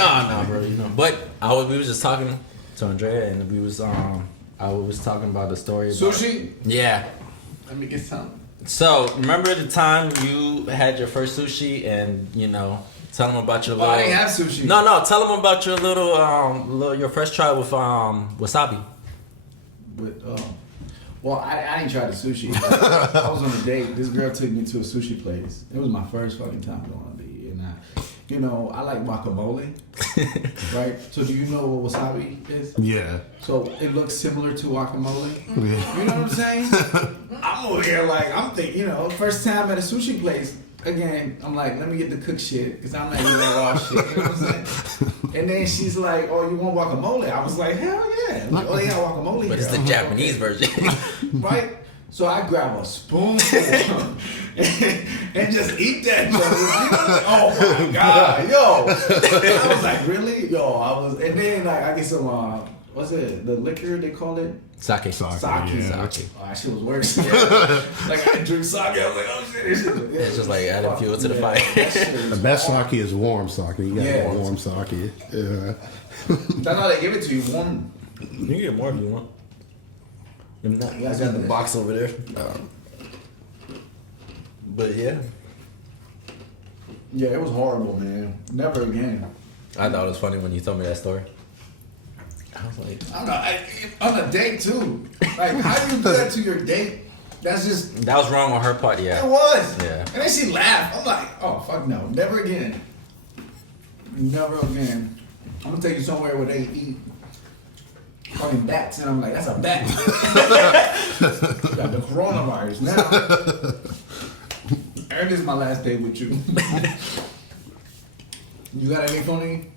No, bro. You know. But we was just talking to Andrea, and I was talking about the story. Sushi? Yeah. Let me get some. So, remember the time you had your first sushi and, tell them about your little... I didn't have sushi. No, tell them about your your first try with wasabi. Well, I didn't try the sushi. I was on a date. This girl took me to a sushi place. It was my first fucking time going on a date. And I like guacamole, right? So do you know what wasabi is? Yeah. So it looks similar to guacamole. Yeah. You know what I'm saying? I'm over here I'm thinking, first time at a sushi place. Again, I'm like, let me get the cook shit, because I'm not eating that raw shit. You know what I'm saying? And then she's like, oh, you want guacamole? I was like, hell yeah. Like, oh, they got guacamole. But it's the Japanese version. Right? So I grab a spoonful and just eat that joke. Oh my God, yo. I was like, really? And then I get some, what's it, the liquor they call it? Sake. Sake. Yeah. Oh, that shit was worse. Yeah. Like I drink sake, I was like, oh shit. It's just like adding fuel to the fire. The best sake is warm sake. You gotta get warm sake. Yeah. That's how they give it to you, warm. You can get more if you want. If not, I got the box over there. But yeah. Yeah, it was horrible, man. Never again. I thought it was funny when you told me that story. I was like, on a date too. Like, how do you do that to your date? That's just... That was wrong on her part, yeah. It was. Yeah. And then she laughed. I'm like, oh, fuck no. Never again. Never again. I'm going to take you somewhere where they eat fucking bats. And I'm like, that's a bat. Got the coronavirus now. And this is my last day with you. You got any funny?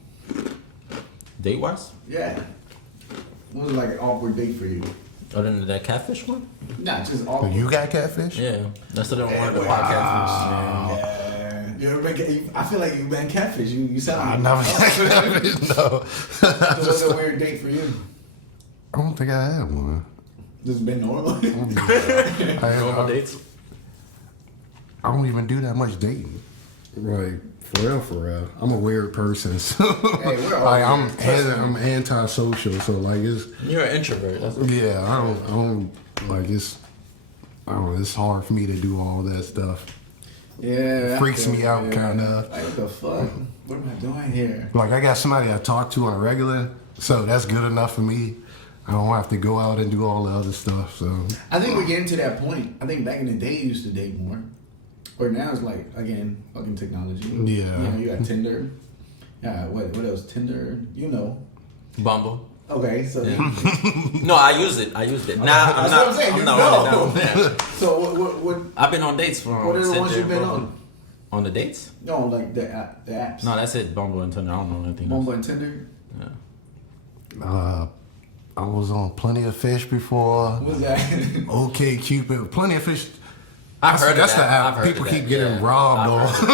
Date-wise? Yeah. What was like an awkward date for you? Other than that catfish one? Nah, just awkward. You got catfish? Yeah. That's what I wanted to Wow. catfish. Yeah. You ever been, I feel like you've been catfish. You sound I never catfish, no. So what's a weird date for you? I don't think I had one. This has been normal. Normal dates? I don't even do that much dating. Like, for real. I'm a weird person. So Hey, we're all like, weird. I'm antisocial. So like, it's You're an introvert. That's what yeah. I don't like it's. I don't know. It's hard for me to do all that stuff. Yeah. Freaks me out, kinda. Like, what the fuck? What am I doing here? Like I got somebody I talk to on a regular, so that's good enough for me. I don't have to go out and do all the other stuff. So I think we're getting to that point. I think back in the day, you used to date more. Or now it's like, again, fucking technology. Yeah. You got Tinder. Yeah, what else? Tinder, Bumble. Okay, so... Yeah. No, I used it. Nah, I'm not. What I'm saying. I'm not on it now. Yeah. So what I've been on dates from. What are the ones you've been on? On the dates? No, like the apps. No, that's it. Bumble and Tinder. I don't know anything Bumble else. and Tinder? Yeah. I was on Plenty of Fish before. What was that? Okay, Cupid. Plenty of Fish. I've heard That's of the that. app I've heard people of keep that. getting Yeah. robbed I've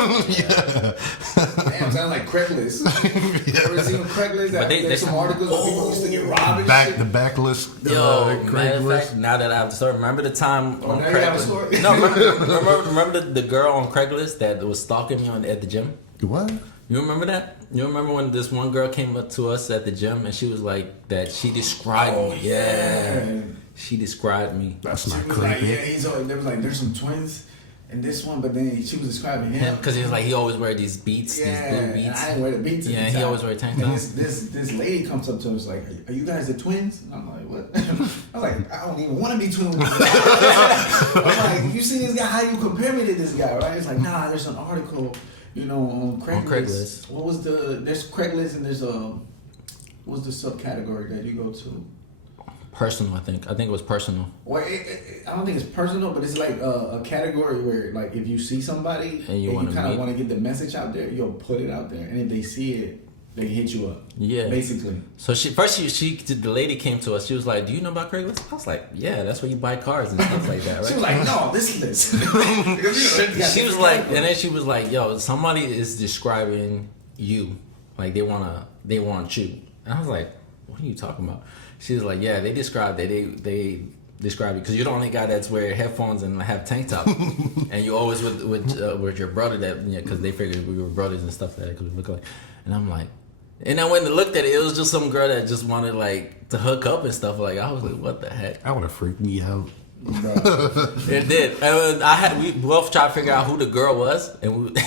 on. Damn, sound like Craigslist. Ever seen Craigslist? But There's some articles where people used to get robbed and shit. The backlist. Yo, matter of Craigslist. fact, now that I have the story, remember the time on now you have a Craigslist? story? No, remember the girl on Craigslist that was stalking me at the gym? What? You remember that? You remember when this one girl came up to us at the gym and she was like that? She described me. Yeah, she described me. That's She not was like, creepy. yeah, there was like, there's some twins in this one, but then she was describing him. Because he was like, he always wear these beats, these blue And beats. I didn't wear the beats. at Yeah, the he time. always wear tank And tops. This lady comes up to us like, "Are you guys the twins?" And I'm like, "What?" I'm like, "I don't even want to be twins." I'm like, "You see this guy? How you compare me to this guy?" Right? It's like, "Nah, there's an article, on Craigslist. On Craigslist. What was there's Craigslist and there's what's the subcategory that you go to?" Personal, I think. I think it was personal. Well, I don't think it's personal, but it's like a category where, like, if you see somebody And you wanna kind of meet. want to get the message out there, you'll put it out there, and if they see it, they hit you up. Yeah. Basically. So the lady came to us. She was like, "Do you know about Craigslist?" I was like, "Yeah, that's where you buy cars and stuff like that, right?" She was like, "No, this is this." She was like, and then she was like, "Yo, somebody is describing you, like they want you." And I was like, "What are you talking about?" She was like, "Yeah, they describe that they describe it because you're the only guy that's wear headphones and have tank top, and you always with your brother that because they figured we were brothers and stuff like that because we look like." And I'm like, And I went and looked at it. It was just some girl that just wanted like to hook up and stuff. Like I was like, what the heck? That would have freaked me out. It did. And we both tried to figure out who the girl was, and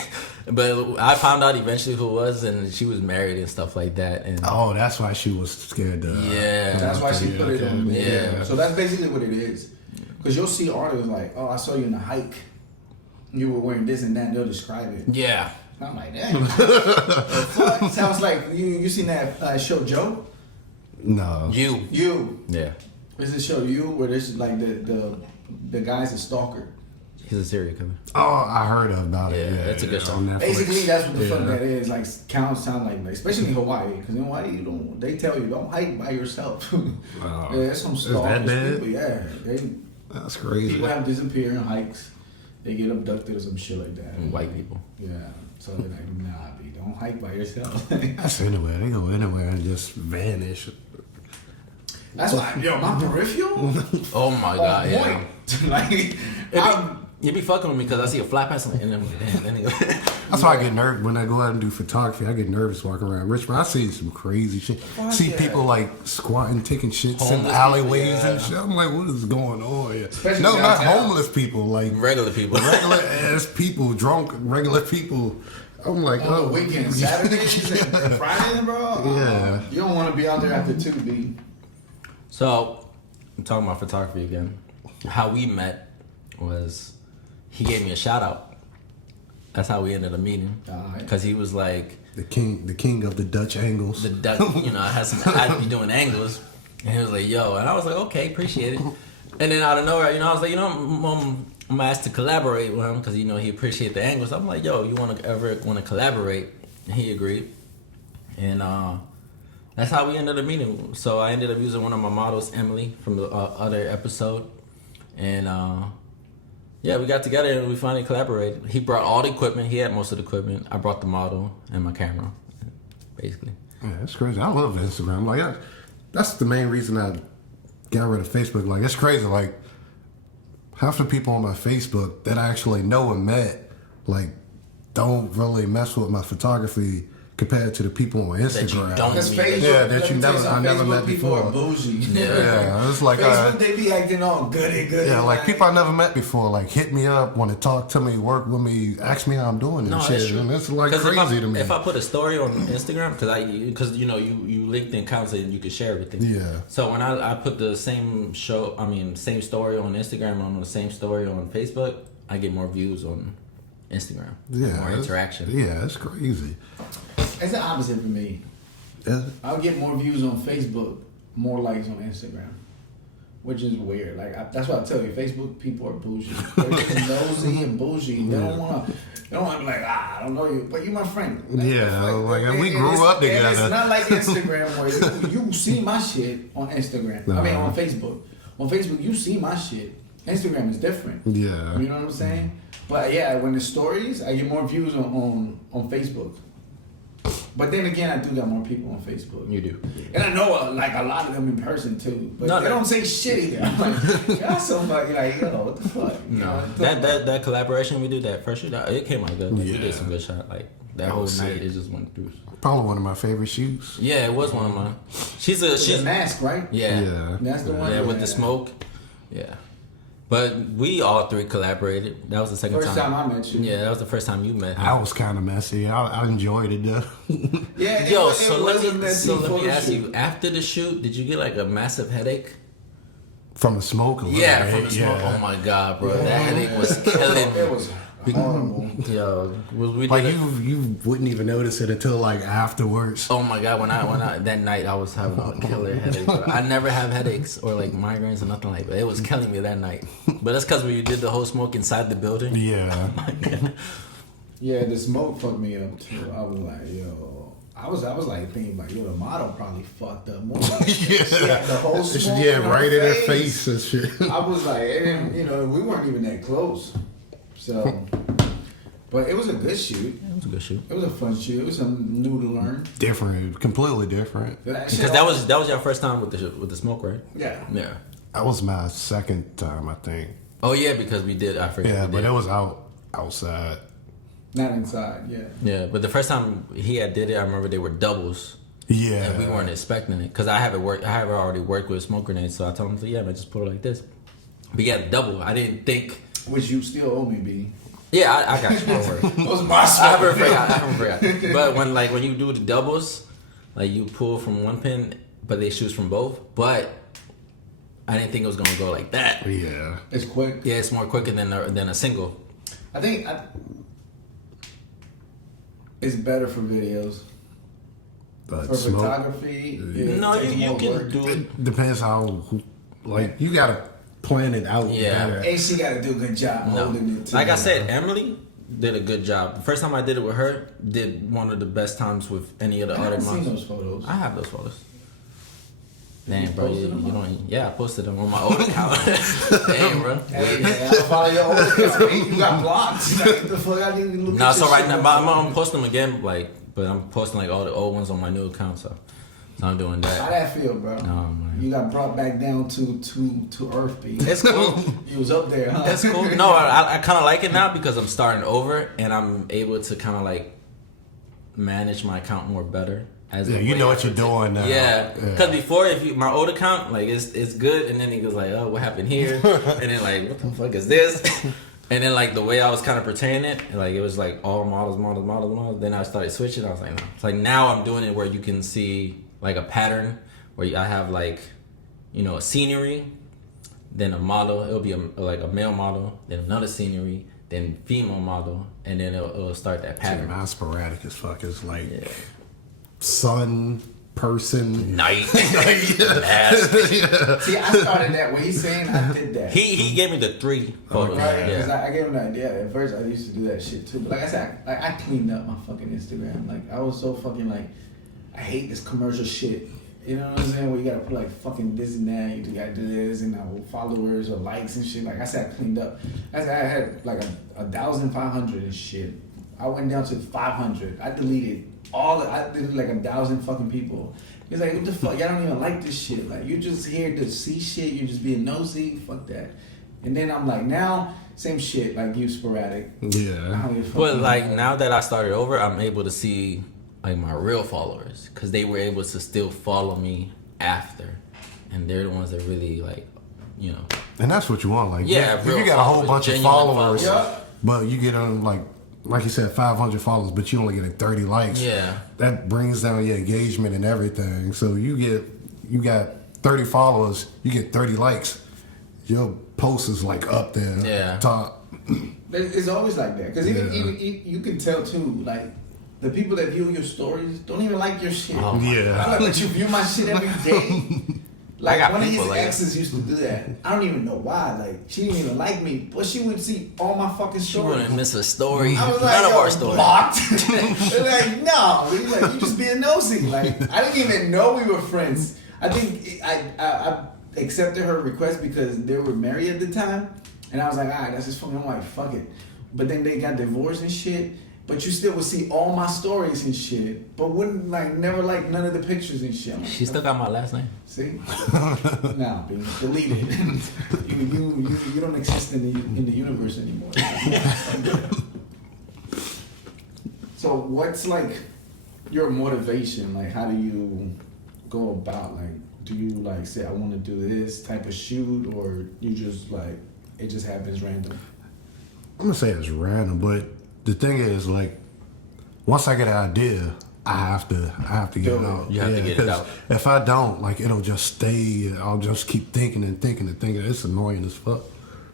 but I found out eventually who it was, and she was married and stuff like that. And Oh, that's why she was scared to. yeah, That's why she put it on. Yeah. So that's basically what it is. Because you'll see artists like, oh, I saw you in a hike. You were wearing this and that, and they'll describe it. yeah. And I'm like, damn. The fuck? Sounds like you seen that show Joe? No. You. Yeah. There's this show You where this is like the guy's a stalker. He's a serial killer. Oh, I heard about it. Yeah, Yeah, it's a good show. on Netflix. Basically, that's what the fuck Yeah. that is. Like, sound like, especially in Hawaii, because in Hawaii, they tell you don't hike by yourself. Wow. Yeah, there's some Is that stalkers. bad? People, yeah, That's crazy. people have disappeared on hikes. They get abducted or some shit like that. And white people. Yeah, so they're like, nah, B, don't hike by yourself. That's anywhere. They go anywhere and just vanish. That's why, yo, my peripheral. Oh my god, yeah. Like, You be fucking with me because I see a flat pass and I'm like, damn. Anyway. That's why I get nervous when I go out and do photography. I get nervous walking around Richmond. I see some crazy shit. See yeah. people like squatting, taking shits in Homeless alleyways people, yeah. and shit. I'm like, what is going on here? Especially No, not downtown. homeless people. Like Regular people. regular ass people, drunk, regular people. I'm like, on oh, the weekend, Saturdays and Fridays, bro. Yeah. You don't want to be out there after 2, B. So, I'm talking about photography again. How we met was he gave me a shout out. That's how we ended up meeting. Alright. Because he was like, the king of the Dutch angles. the duck, I'd be doing angles. And he was like, yo. And I was like, okay, appreciate it. And then out of nowhere, I was like, I'm asked to collaborate with him because, he appreciated the angles. I'm like, yo, you ever want to collaborate? And he agreed. And that's how we ended up meeting. So I ended up using one of my models, Emily, from the other episode. And yeah, we got together and we finally collaborated. He brought all the equipment. He had most of the equipment. I brought the model and my camera, basically. Yeah, that's crazy. I love Instagram. Like, that's the main reason I got rid of Facebook. Like, it's crazy. Like, half the people on my Facebook that I actually know and met, like, don't really mess with my photography compared to the people on Instagram. don't Because meet. Facebook, Yeah, that let you me tell never- something, I never Facebook met people before. are bougie. Yeah, it's like, Facebook, they be acting all goody. yeah, like people I never met before, like hit me up, want to talk to me, work with me, ask me how I'm doing and No, shit. that's true. And it's like 'Cause crazy to me. If I put a story on Instagram, because you LinkedIn accounts and you can share everything. Yeah. So when I put the same story on Instagram and on the same story on Facebook, I get more views on Instagram. Yeah, More interaction. Yeah, it's crazy. It's the opposite for me. Yeah. I'll get more views on Facebook, more likes on Instagram, which is weird. That's why I tell you, Facebook people are bougie. They're just nosy and bougie. They don't want to be like, I don't know you, but you my friend. Like, we grew up together. And it's not like Instagram where you see my shit on Instagram. I mean, on Facebook. On Facebook, you see my shit. Instagram is different. Yeah. You know what I'm saying? But yeah, when it's stories, I get more views on Facebook. But then again, I do got more people on Facebook. You do. And I know a lot of them in person too. But No, they don't say shit either. I'm like, y'all somebody like, yo, what the fuck? You No, know, that collaboration we did that first shoot, it came out good. Like, we Yeah. did some good shot. Like that whole was night, sick. it just went through. Probably one of my favorite shoots. Yeah, it was one of mine. She's the mask, right? yeah. Yeah. That's the one. Yeah, with the smoke. Yeah. But we all three collaborated. That was the second First time I met you. Yeah, that was the first time you met him. I was kind of messy. I enjoyed it though. Yeah. Yo, it so was a let messy me photo ask shoot. you, after the shoot, did you get like a massive headache? From the smoke. Yeah, from the smoke. Yeah. Oh my god, bro. That headache was killing me. It was horrible. Yo, we Like did you wouldn't even notice it until like afterwards. Oh my god, when I that night I was having a killer headache. Bro. I never have headaches or like migraines or nothing like that. It was killing me that night. But that's because when you did the whole smoke inside the building. Yeah. Yeah, the smoke fucked me up too. I was like, yo. I was like thinking about, yo, the model probably fucked up more. Yeah. The whole smoke Yeah, in her right in her face and shit. I was like, and we weren't even that close. So, but it was a good shoot. It was a good shoot. It was a fun shoot. It was something new to learn. Different, completely different. Because that was your first time with the smoke, right? Yeah. Yeah. That was my second time, I think. Oh yeah, because we did. I forget. Yeah, we but did. it was outside. Not inside, yeah. Yeah, but the first time he did it, I remember they were doubles. Yeah. And we weren't expecting it because I have already worked with smoke grenades, so I told him, so, yeah, man, just put it like this. But yeah, double. I didn't think. Which you still owe me, B. Yeah, I got you. Don't worry. That was my I smoke. haven't forgot. But when you do the doubles, like you pull from one pin, but they shoot from both. But I didn't think it was gonna go like that. Yeah. It's quick. Yeah, it's more quicker than a single. I think it's better for videos. But For smoke, photography, No, you can do it. it depends how, like, you gotta plan it out. Yeah. better. And she got to do a good job No. holding it together. Like I said, Emily did a good job. The first time I did it with her, did one of the best times with any of the I other haven't seen moms. those photos. I have those photos. Damn, You bro, posted them? you don't. Yeah, I posted them on my old account. Damn, bro. Hey, I follow your old account. You got blocked. Like, the fuck, I didn't even look No, at so your right shit. now, I'm gonna post them again, but I'm posting like all the old ones on my new account, so I'm doing How that. that feel, bro? No, man. You got brought back down to earth, B. It's cool. You was up there, huh? That's cool. No, I kind of like it now because I'm starting over and I'm able to kind of like manage my account more better. As Yeah, the you way know I what you're protect- doing now. Yeah, Yeah. because before, my old account, like it's good, and then he goes like, oh, what happened here? And then like, what the fuck is this? And then like the way I was kind of portraying it, like it was like all models. Then I started switching. I was like, no. It's like now I'm doing it where you can see like a pattern where I have like, a scenery, then a model. It'll be like a male model, then another scenery, then female model, and then it'll start that pattern. Mine's sporadic as fuck. It's like Yeah. sun, person. Night, nasty. See, I started that. What he's saying, I did that. He gave me the 3 photos. Right, because Yeah. I gave him an idea. At first, I used to do that shit too. But like I said, I cleaned up my fucking Instagram. Like I was so fucking like, I hate this commercial shit. You know what I'm saying? Where you gotta put like fucking this and that. You gotta do this and followers or likes and shit. Like I said, I cleaned up. I had like 1,500 and shit. I went down to 500. I deleted I deleted like 1,000 fucking people. He's like, what the fuck? Y'all don't even like this shit. Like you're just here to see shit. You're just being nosy. Fuck that. And then I'm like, now same shit. Like you sporadic. I Yeah. don't give a fuck. But like now that I started over, I'm able to see like my real followers because they were able to still follow me after, and they're the ones that really like, And that's what you want. Like, Yeah, if real you got a whole followers, bunch of genuine followers, followers. but you get on like you said, 500 followers, but you only get 30 likes. Yeah. That brings down your engagement and everything. So you got 30 followers, you get 30 likes. Your post is like up there, Yeah. top. It's always like that. Because even Yeah. you can tell too, like, the people that view your stories don't even like your shit. Oh, Yeah. I feel like, but you view my shit every day. Like, I got one of his people like exes used to do that. I don't even know why. Like, she didn't even like me, but she would see all my fucking She stories. wouldn't miss a story. I was like, None of yo, our stories. blocked. They're like, no. He's like, you just being nosy. Like, I didn't even know we were friends. I think I accepted her request because they were married at the time. And I was like, all right, that's just fucking, I'm like, fuck it. But then they got divorced and shit. But you still would see all my stories and shit. But wouldn't, like, never like none of the pictures and shit. I'm like, She still got my last name. see? Nah, B, delete it. you don't exist in the universe anymore. So what's like your motivation? Like how do you go about do you like say I want to do this type of shoot or you just like it just happens random? I'm gonna say it's random, but the thing is, like, once I get an idea, I have to get it out. You have to get it 'cause out. If I don't, like, it'll just stay. I'll just keep thinking and thinking and thinking. It's annoying as fuck.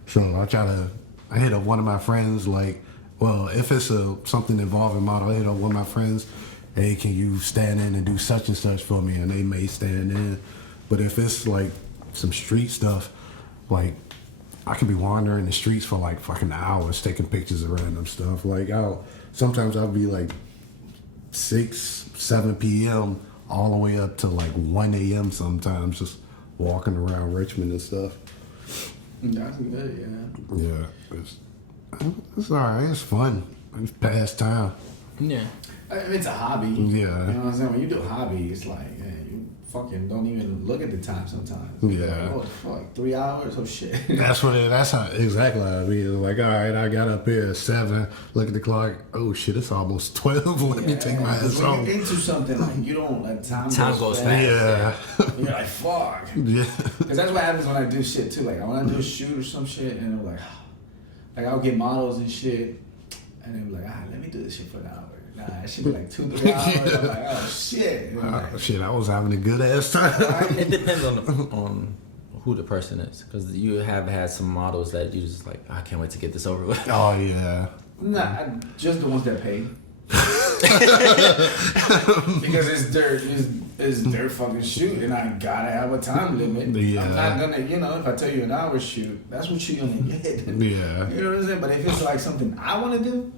So I hit up one of my friends, like, well, if it's something involving model, I hit up one of my friends. Hey, can you stand in and do such and such for me? And they may stand in. But if it's like some street stuff, like, I could be wandering the streets for like fucking hours taking pictures of random stuff. Like sometimes I'll be like 6, 7 p.m. all the way up to like 1 a.m. sometimes just walking around Richmond and stuff. That's good, yeah. Yeah, it's all right. It's fun. It's pastime. Yeah. I mean, it's a hobby. Yeah. You know what I'm saying? When you do a hobby, it's like, yeah, you fucking don't even look at the time sometimes. Yeah. Like, oh fuck, 3 hours? Oh shit. That's how exactly how I mean. Like, all right, I got up here at 7, look at the clock. Oh shit, it's almost 12. Let me take my ass when home. you're into something, like, you don't, like, time goes fast. Yeah. You're like, fuck. Yeah. Because that's what happens when I do shit too. Like, when I do a shoot or some shit, and I'm like I'll get models and shit, and they're like, let me do this shit for an hour. Nah, it should be like 2-3 hours. I'm like, oh shit. Shit, I was having a good ass time. It depends on who the person is, because you have had some models that you just like, I can't wait to get this over with. Oh yeah. Nah, just the ones that pay. Because it's their fucking shoot, and I gotta have a time limit. Yeah. I'm not gonna, if I tell you an hour shoot, that's what you're gonna get. Yeah. You know what I'm saying? But if it's like something I want to do,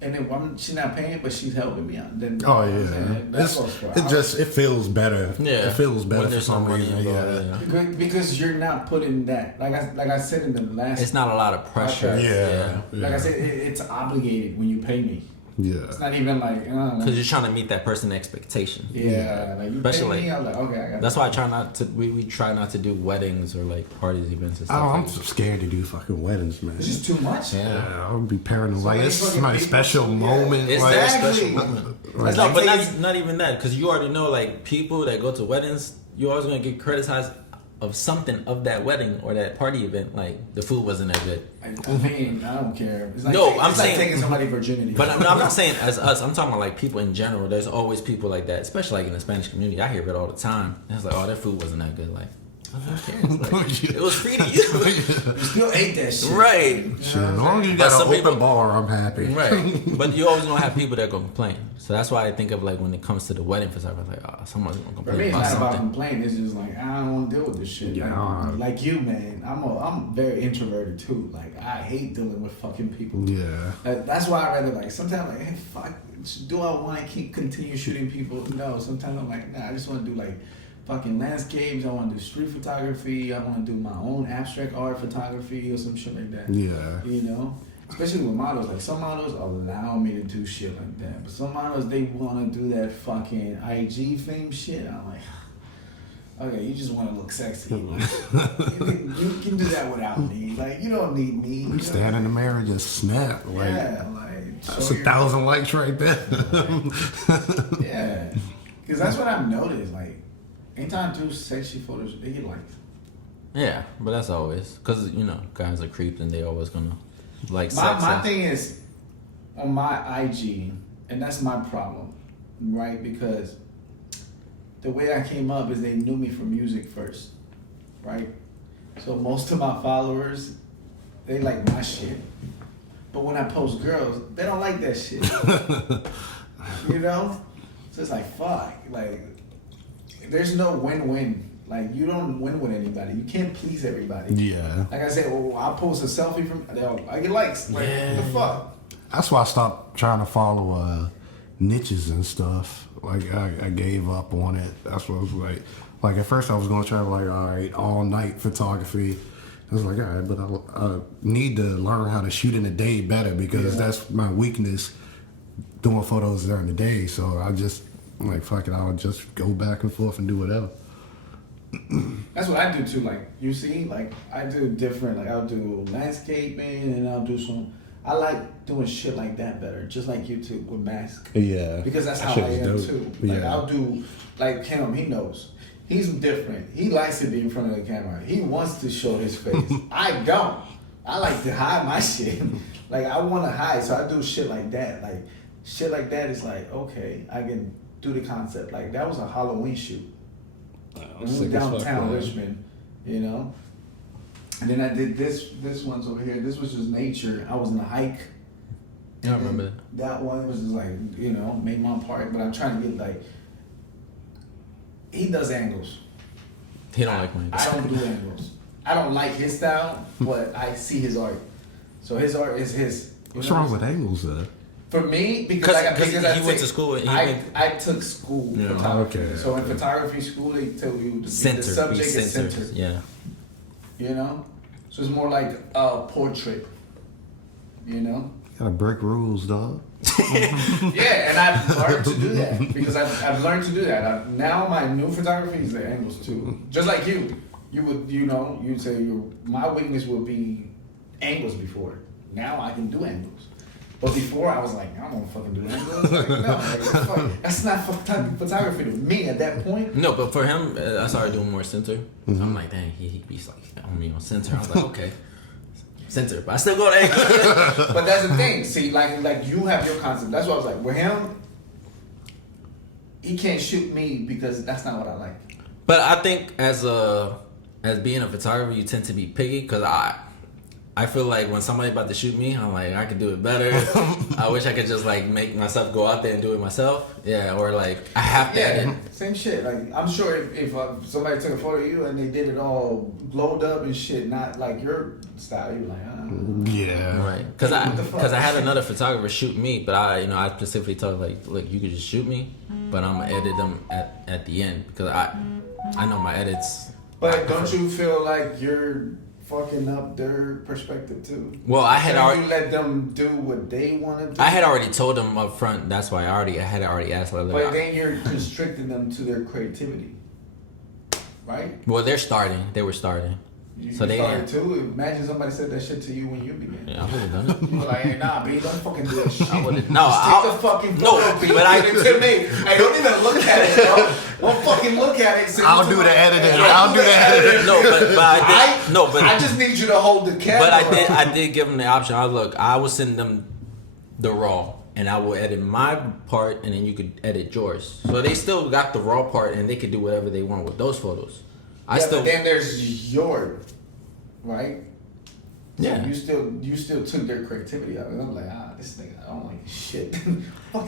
and then she's not paying, but she's helping me out, then Oh yeah. It feels better. Yeah. It feels better When for there's some some money reason. involved, Yeah. because you're not putting that, like I said in the last. It's not a lot of pressure. Yeah. Like I said, it's obligated when you pay me. Yeah. It's not even like Because you're trying to meet that person's expectation. yeah, like you Especially, pay me, I'm like, okay, I got. That's why I try not to. We try not to do weddings or like parties, events, and Oh, stuff. I'm like so scared to do fucking weddings, man. It's just too much. Yeah. I would be paranoid. So Like, many it's fucking my people. special Yeah. moment. It's like, their Exactly. special moment. Like, No, but Like, not even that, because you already know, like, people that go to weddings, you're always gonna get criticized of something of that wedding or that party event. Like, the food wasn't that good. I mean, I don't care. It's like No, I'm it's saying- like taking somebody's virginity. But I'm not saying as us. I'm talking about like people in general. There's always people like that, especially like in the Spanish community. I hear it all the time. And it's like, oh, their food wasn't that good. Like, who cares? Like, it was free to you. You still ate that shit. Right. Shit, as long as you But got an some open people- bar, I'm happy. Right. But you always gonna have people that gonna complain. So that's why I think of like when it comes to the wedding photography, like, oh, someone's gonna For complain me, it's about not about something. complaining. It's just like I don't want to deal with this shit. Yeah. Like you, man. I'm very introverted too. Like I hate dealing with fucking people. Yeah. That's why I rather like sometimes like, hey, fuck. Do I want to continue shooting people? No. Sometimes I'm like, nah. I just want to do like fucking landscapes. I want to do street photography. I want to do my own abstract art photography or some shit like that. Yeah. You know. Especially with models, like some models allow me to do shit like that, but some models they want to do that fucking IG fame shit. I'm like, okay, you just want to look sexy. Like, you can do that without me. Like you don't need me. You stand in the mirror and just snap. Like, Yeah, like that's show 1,000 likes right there. Yeah, because that's what I've noticed. Like, anytime I do sexy photos, they get likes. Yeah, but that's always because guys are creeps and they always gonna like My sex. thing is on my IG, and that's my problem, right? Because the way I came up is they knew me for music first, right? So most of my followers, they like my shit. But when I post girls, they don't like that shit. You know? So it's like, fuck. Like, there's no win-win. Like, you don't win with anybody. You can't please everybody. Yeah. Like I said, I'll post a selfie from, I get likes. Like, what the fuck? That's why I stopped trying to follow niches and stuff. Like, I gave up on it. That's what I was like. Like, at first I was going to try, like, all right, all night photography. I was like, all right, but I need to learn how to shoot in the day better because that's my weakness, doing photos during the day. So I just, like, fuck it, I'll just go back and forth and do whatever. That's what I do too. Like, you see, like, I do different. Like, I'll do landscaping and I'll do some. I like doing shit like that better, just like you too with masks. Yeah. Because that's That how shit I is am dope. too. Like, Yeah. I'll do, like him, he knows. He's different. He likes to be in front of the camera. He wants to show his face. I don't. I like to hide my shit. Like, I want to hide, so I do shit like that. Like, shit like that is like, okay, I can do the concept. Like, that was a Halloween shoot. We moved downtown Richmond, you know? And then I did this one's over here. This was just nature. I was in a hike. Yeah, I remember that. That one was just like, made my part, but I'm trying to get like, he does angles. He don't like mine. I don't do angles. I don't like his style, but I see his art. So his art is his. What's wrong with angles, though? For me, because I he went to school. And I took school Yeah, photography. okay, So in photography school, they tell you the center. subject Be is centered. centered. Yeah. You know, so it's more like a portrait. You know. Gotta break rules, dog. Yeah, and I've learned to do that because I've learned to do that. Now my new photography is the angles too. Just like you would, you'd say my weakness would be angles before. Now I can do angles. But before I was like, I don't want to fucking do angles. Like, no, fuck, that's not photography to me at that point. No, but for him, I started doing more center. So I'm like, dang, he's like on me on center. I was like, okay, center, but I still go to angle. But that's the thing. See, like you have your concept. That's what I was like. With him, he can't shoot me because that's not what I like. But I think as being a photographer, you tend to be picky because I feel like when somebody about to shoot me, I'm like, I could do it better. I wish I could just like make myself go out there and do it myself. Yeah, or like I have to. Yeah, same shit. Like I'm sure if somebody took a photo of you and they did it all glowed up and shit, not like your style, you're like, Yeah. Right. Because I had another photographer shoot me, but I specifically told her, like, look, you could just shoot me, but I'm gonna edit them at the end because I know my edits. But don't you feel like you're fucking up their perspective too? Well, I had already. You let them do what they want to do. I had already told them up front. That's why I had already asked. Like, but then you're constricting them to their creativity, right? Well, they're starting. They were starting. So they started too. Imagine somebody said that shit to you when you began. Yeah, I would have done it. You were like, hey, nah, B, don't fucking do that shit. I would have. No, take the fucking photo, B. But give it to me. Hey, don't even look at it, bro. Don't fucking look at it. I'll do the editing. I'll do the editing. No, but I just need you to hold the camera. But I did give them the option. I will send them the raw, and I will edit my part, and then you could edit yours. So they still got the raw part, and they could do whatever they want with those photos. But then there's your, right? Yeah. So you still took their creativity out of it. I'm like, this nigga, I don't like shit.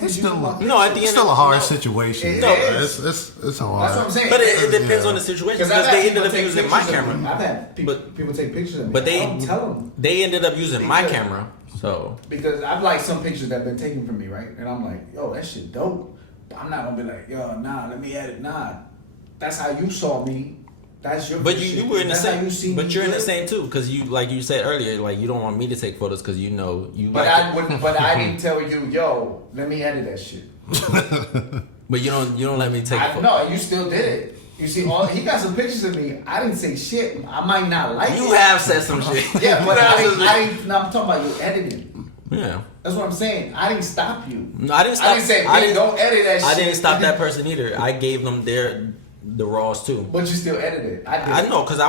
It's still at the end, it's still a hard situation. No, it's hard. That's what I'm saying. But it depends on the situation because they ended up using my camera. I've had people take pictures of me. But I don't tell them. They ended up using my camera. So because I've like some pictures that have been taken from me, right? And I'm like, yo, that shit dope. But I'm not gonna be like, yo, nah, let me edit. Nah, that's how you saw me. That's your. But you were in the same. But you're in the same same too, because you, like you said earlier, like you don't want me to take photos because you know you. But I wouldn't. But I didn't tell you, yo, let me edit that shit. But you don't let me take. No, you still did it. You see, he got some pictures of me. I didn't say shit. I might not like it. You have said some shit. Yeah, but I didn't. No, I'm talking about you editing. Yeah. That's what I'm saying. I didn't stop you. No, I didn't stop. I didn't say, hey, don't edit that shit. I didn't stop that person either. I gave them the raws too. But you still edited. I know, because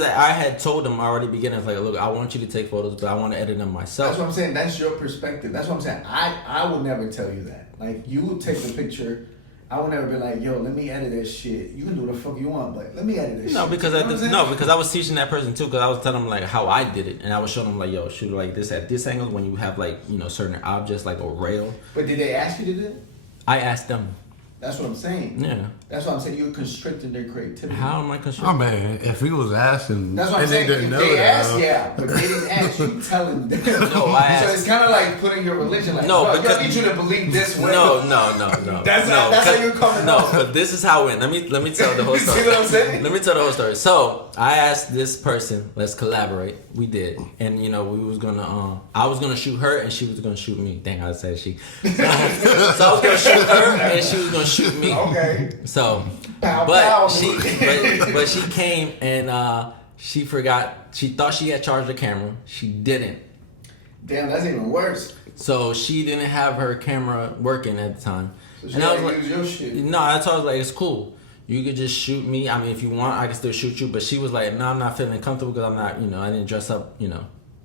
I had told them already beginning, like, look, I want you to take photos, but I want to edit them myself. That's what I'm saying. That's your perspective. That's what I'm saying. I would never tell you that. Like, you would take the picture. I would never be like, yo, let me edit that shit. You can do what the fuck you want, but let me edit this shit. Because I was teaching that person too, because I was telling them like how I did it, and I was showing them like, yo, shoot like this at this angle when you have like, certain objects like a rail. But did they ask you to do it? I asked them. That's what I'm saying. Yeah. That's what I'm saying. You're constricting their creativity. How am I constricting? Oh man, if he was asking, that's what I'm saying. They didn't know they that, asked, yeah, but they didn't ask you. Telling them. No, I asked. So it's kind of like putting your religion. Like, no, because I need you to believe this way. No. That's how you're coming. No, but this is how it went. Let me tell the whole story. See what I'm saying? Let me tell the whole story. So I asked this person, let's collaborate. We did, and we was gonna. I was gonna shoot her, and she was gonna shoot me. Dang, I said she. So I was gonna shoot her, and she was gonna shoot me. Okay. So, but she came and she forgot. She thought she had charged the camera. She didn't. Damn, that's even worse. So she didn't have her camera working at the time. So she had to use your shit. No, I told her like it's cool. You could just shoot me. I mean, if you want, I can still shoot you. But she was like, no, I'm not feeling comfortable because I'm not. I didn't dress up.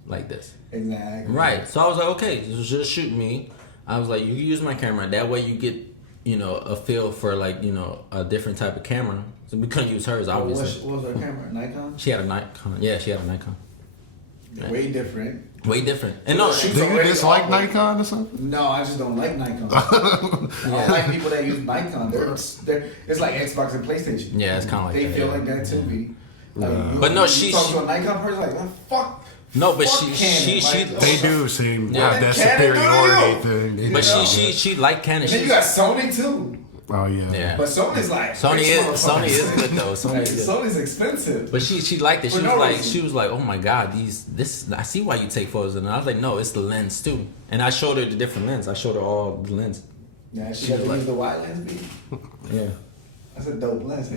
Like this. Exactly. Right. So I was like, okay, just shoot me. I was like, you can use my camera. That way you get. A feel for like, a different type of camera. So we couldn't use hers, obviously. What was her camera? Nikon? She had a Nikon. Yeah, she had a Nikon. Yeah. Way different. And no, do you dislike Nikon or something? No, I just don't like Nikon. I don't like people that use Nikon. It's like Xbox and PlayStation. Yeah, it's kind of like they that. They feel like that to me. Like, but no, she talk to a Nikon person like, oh, fuck. No, but she they do seem have that superiority thing. But she liked Canon. Then you got Sony too. Oh yeah. Yeah. But Sony's like Sony is good though. Sony's expensive. But she liked it. For no reason. She was like, oh my god, this I see why you take photos. And I was like, no, it's the lens too. And I showed her the different lens. I showed her all the lens. Yeah, she got to use the wide lens. Yeah. That's a dope lens.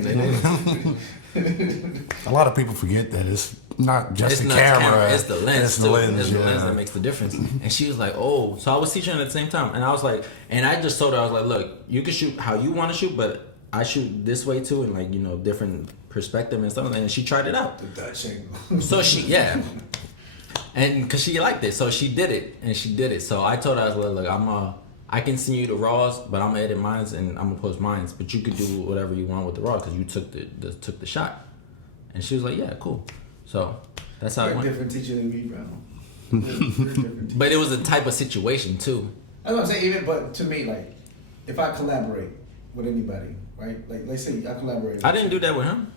A lot of people forget that it's not just the camera. It's the lens. It's the lens. It's the lens that makes the difference. And she was like, oh. So I was teaching her at the same time. And I was like, and I just told her, I was like, look, you can shoot how you want to shoot, but I shoot this way too, and like, you know, different perspective and stuff. And she tried it out. The Dutch angle. So yeah. And because she liked it. So she did it. So I told her, I was like, look, I can send you the raws, but I'm gonna edit mines and I'm gonna post mines. But you could do whatever you want with the raws because you took the shot. And she was like, yeah, cool. So that's how it went. Different teacher than me, bro. Different But it was a type of situation too. That's what I'm saying. But to me, like, if I collaborate with anybody, right? Like, let's say I collaborate. I didn't do that with him.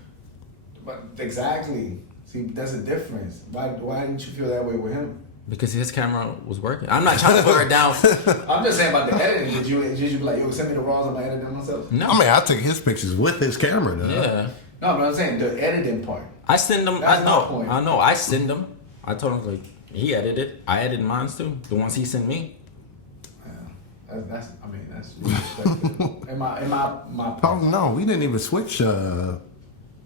But exactly. See, that's a difference. Why didn't you feel that way with him? Because his camera was working. I'm not trying to put her down. I'm just saying about the editing. Did you be like, yo, send me the raws, I'm editing them myself? No. I mean, I took his pictures with his camera though. Yeah. No, but I'm saying the editing part. I send them. That's my point. I know. I send them. I told him like he edited. I edited mine too. The ones he sent me. Yeah. That's respectful. in my Oh no, we didn't even switch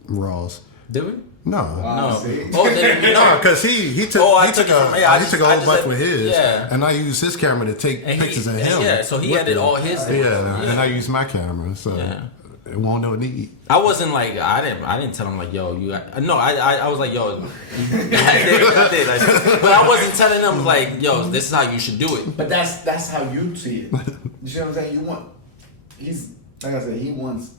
raws. Did we? No. No. See? Oh, then you know. Because he took I he took took it a from- yeah, he took a I whole just bunch had- with his, yeah. and I used his camera to take And pictures of and him. Yeah, so he with edited it. all his. Yeah, and I used my camera, so Yeah. it won't no need. I wasn't like I didn't tell him like yo you no I was like yo I did but I wasn't telling them like yo this is how you should do it. But that's how you see it. You see what I'm saying? He's like I said, he wants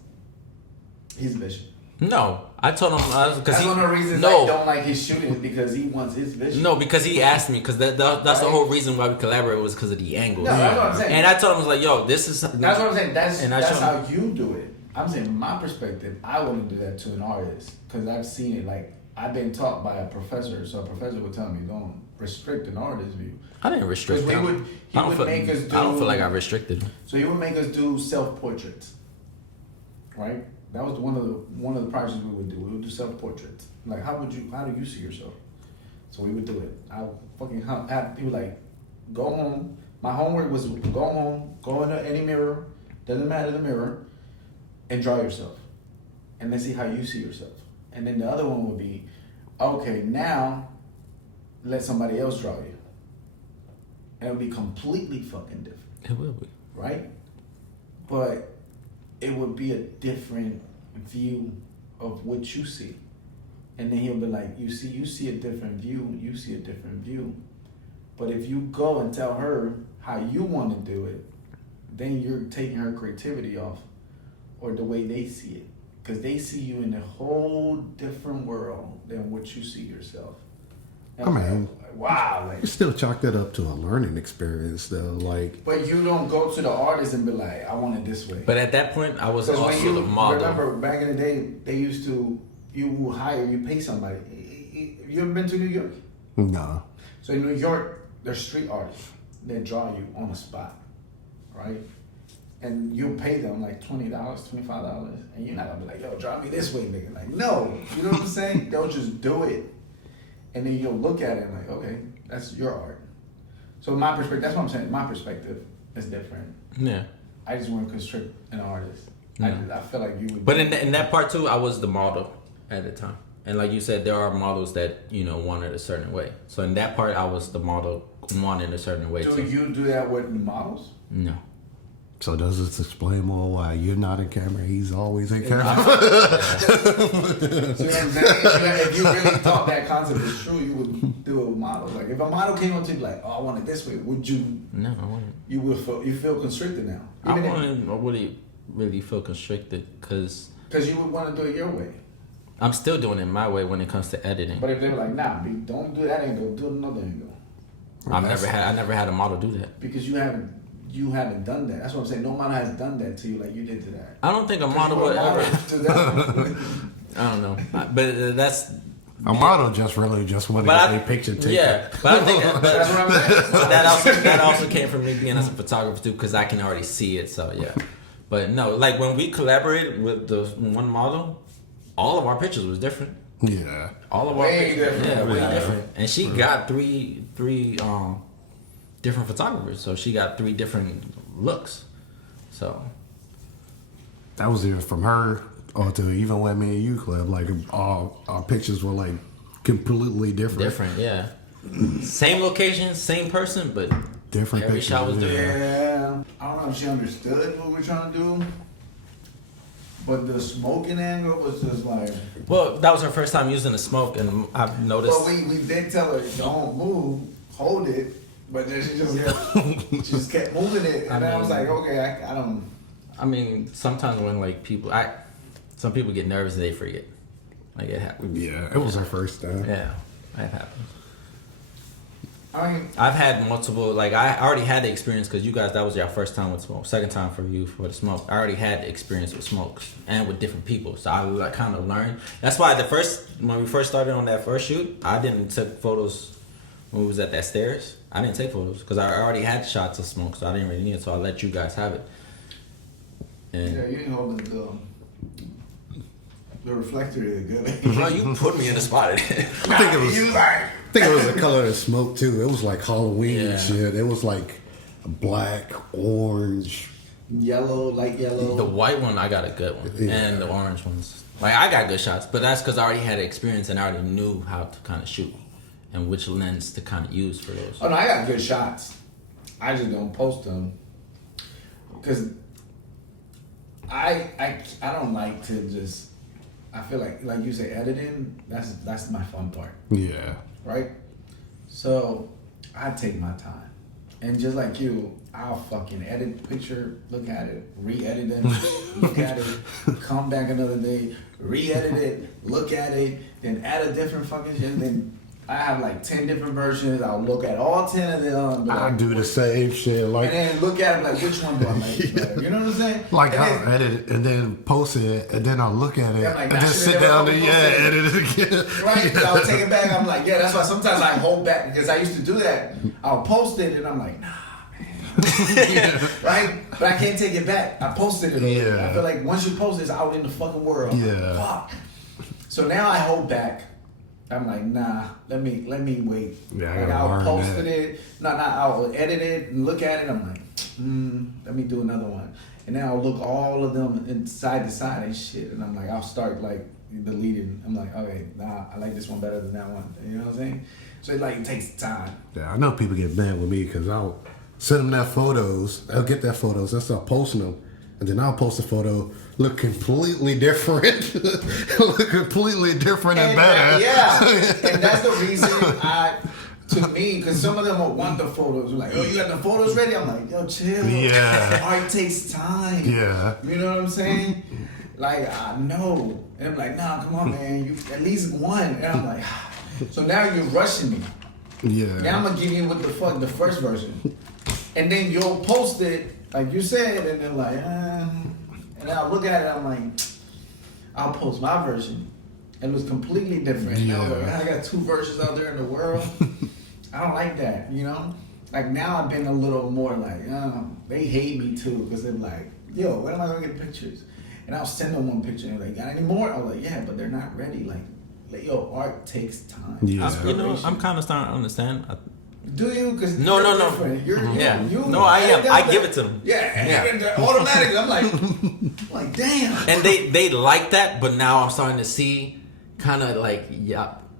his vision. No, I told him because That's one of the reasons I don't like his shooting is because he wants his vision. No, because he asked me because that's the whole reason why we collaborated was because of the angles. No, that's what I'm saying. And I told him I was like yo this is That's what I'm saying. That's showed how you do it. I'm saying from my perspective, I wouldn't do that to an artist because I've seen it. Like I've been taught by a professor, so a professor would tell me don't restrict an artist's view. I didn't restrict Because him. he would make us do. I don't feel like I restricted him. So he would make us do self-portraits, right? That was one of the projects we would do. We would do self-portraits. Like, how do you see yourself? So we would do it. He would like, go home. My homework was go home, go into any mirror, doesn't matter the mirror, and draw yourself. And then see how you see yourself. And then the other one would be, okay, now let somebody else draw you. And it would be completely fucking different. It will be. Right? But it would be a different view of what you see. And then he'll be like, you see a different view. But if you go and tell her how you want to do it, then you're taking her creativity off or the way they see it. Because they see you in a whole different world than what you see yourself. And I mean, wow. Like, you still chalk that up to a learning experience though. Like, but you don't go to the artist and be like, I want it this way. But at that point, I was Because also when you the model. remember back in the day, they used to, you pay somebody. You ever been to New York? no. So in New York, there's street artists that draw you on the spot, right? And you'll pay them like $20, $25, and you're not gonna be like, yo, draw me this way, nigga. Like, no, you know what I'm saying? They'll just do it, and then you'll look at it and like, okay, that's your art. So my perspective, that's what I'm saying. My perspective is different. Yeah. I just want to constrict an artist. Yeah. I feel like you would. But in that part too, I was the model at the time. And like you said, there are models that, you know, want it a certain way. So in that part, I was the model wanting a certain way do too. you do that with the models? No. So does this explain more why you're not in camera? He's always in camera. See what I'm saying? If you really thought that concept was true, you would do it with models. Like if a model came up to you like, "Oh, I want it this way," would you? No, I wouldn't. You feel constricted now. I wouldn't really feel constricted because you would want to do it your way. I'm still doing it my way when it comes to editing. But if they were like, "Nah, B, don't do that angle, do another angle," I never had a model do that. because you haven't done that. That's what I'm saying. No model has done that to you like you did to that. I don't think a model would ever. Do that. I don't know, but that's. A model just wanted a picture taken. Yeah, but I think That's what I'm saying. that also came from me being as a photographer too, because I can already see it. So yeah, But no, like when we collaborated with the one model, all of our pictures was different. Yeah. All of our Way pictures, different. yeah, way Yeah. different. And she got three different photographers, so she got 3 different looks. So That was even from her or to even when me and you collab. Like all our pictures were like completely different. different, yeah. Same location, same person, but Different every pictures. shot was different. Yeah, I don't know if she understood what we're trying to do, but the smoking angle was just like. Well, that was her first time using the smoke, and I've noticed. Well, we did tell her don't move, hold it, but then she just kept moving it, and I was like, okay, I don't. I mean, sometimes when like some people get nervous and they forget. Like it happens. Yeah, it was her first time. Yeah, that happens. I mean, I've had multiple, like I already had the experience because you guys, that was your first time with smoke. Second time for you for the smoke. I already had the experience with smokes and with different people. So I like kind of learned. That's why when we first started on that first shoot, I didn't take photos when we was at that stairs. I didn't take photos because I already had shots of smoke, so I didn't really need it. So I let you guys have it. And yeah, you didn't hold the reflector is good. bro, you put me in the spot. I think it was the color of the smoke too. It was like Halloween and shit. It was like black, orange, Yellow, light yellow. The white one, I got a good one, Yeah. and the orange ones. Like I got good shots, but that's because I already had experience and I already knew how to kind of shoot and which lens to kind of use for those. Oh no, I got good shots. I just don't post them because I don't like to just. I feel like you say editing. That's my fun part, yeah. right? So I take my time, and just like you, I'll fucking edit the picture, look at it, re-edit it, look at it, come back another day, re-edit it, look at it, then add a different fucking shit, and then. I have like 10 different versions. I'll look at all 10 of them. I do the same shit. Like, and then look at it like, which one do I like better? You know what I'm saying? like and I'll edit it and then post it and then I'll look at it Yeah, like, and I just should've sit down never and posted it. edit it again. Right? So I'll take it back. I'm like, yeah, that's why sometimes I hold back because I used to do that. I'll post it and I'm like, nah, man. Right? But I can't take it back. I posted it already. Yeah. I feel like once you post it, it's out in the fucking world. Yeah. Fuck. So now I hold back. I'm like, nah, let me wait. Yeah, I like, gotta I'll learn post that. it. I'll edit it and look at it. I'm like, let me do another one. And then I'll look all of them side to side and shit. And I'm like, I'll start like deleting. I'm like, okay, nah, I like this one better than that one. You know what I'm saying? So it takes time. Yeah, I know people get mad with me because I'll send them that photos. I'll get that photos. I start posting them. And then I'll post a photo, look completely different. Look completely different and better. And that's the reason to me, because some of them will want the photos. Like, oh, you got the photos ready? I'm like, yo, chill. Yeah. Art takes time. Yeah. You know what I'm saying? Like, I know. And I'm like, nah, come on, man. You at least one. And I'm like, so now you're rushing me. Yeah. Now I'm going to give you the first version. And then you'll post it, like you said, and then like, and I'll look at it, I'm like, I'll post my version. And it was completely different. Yeah. And I was like, I got 2 versions out there in the world. I don't like that, you know? Like now I've been a little more like, they hate me too, because they're like, yo, when am I going to get pictures? And I'll send them one picture and they're like, got any more? I was like, yeah, but they're not ready. Like yo, art takes time. Yeah. You know, I'm kind of starting to understand. Do you? Because No. different. You're No, I am. I give it to them. Yeah. Automatically. I'm like, damn. And they like that, but now I'm starting to see kind of like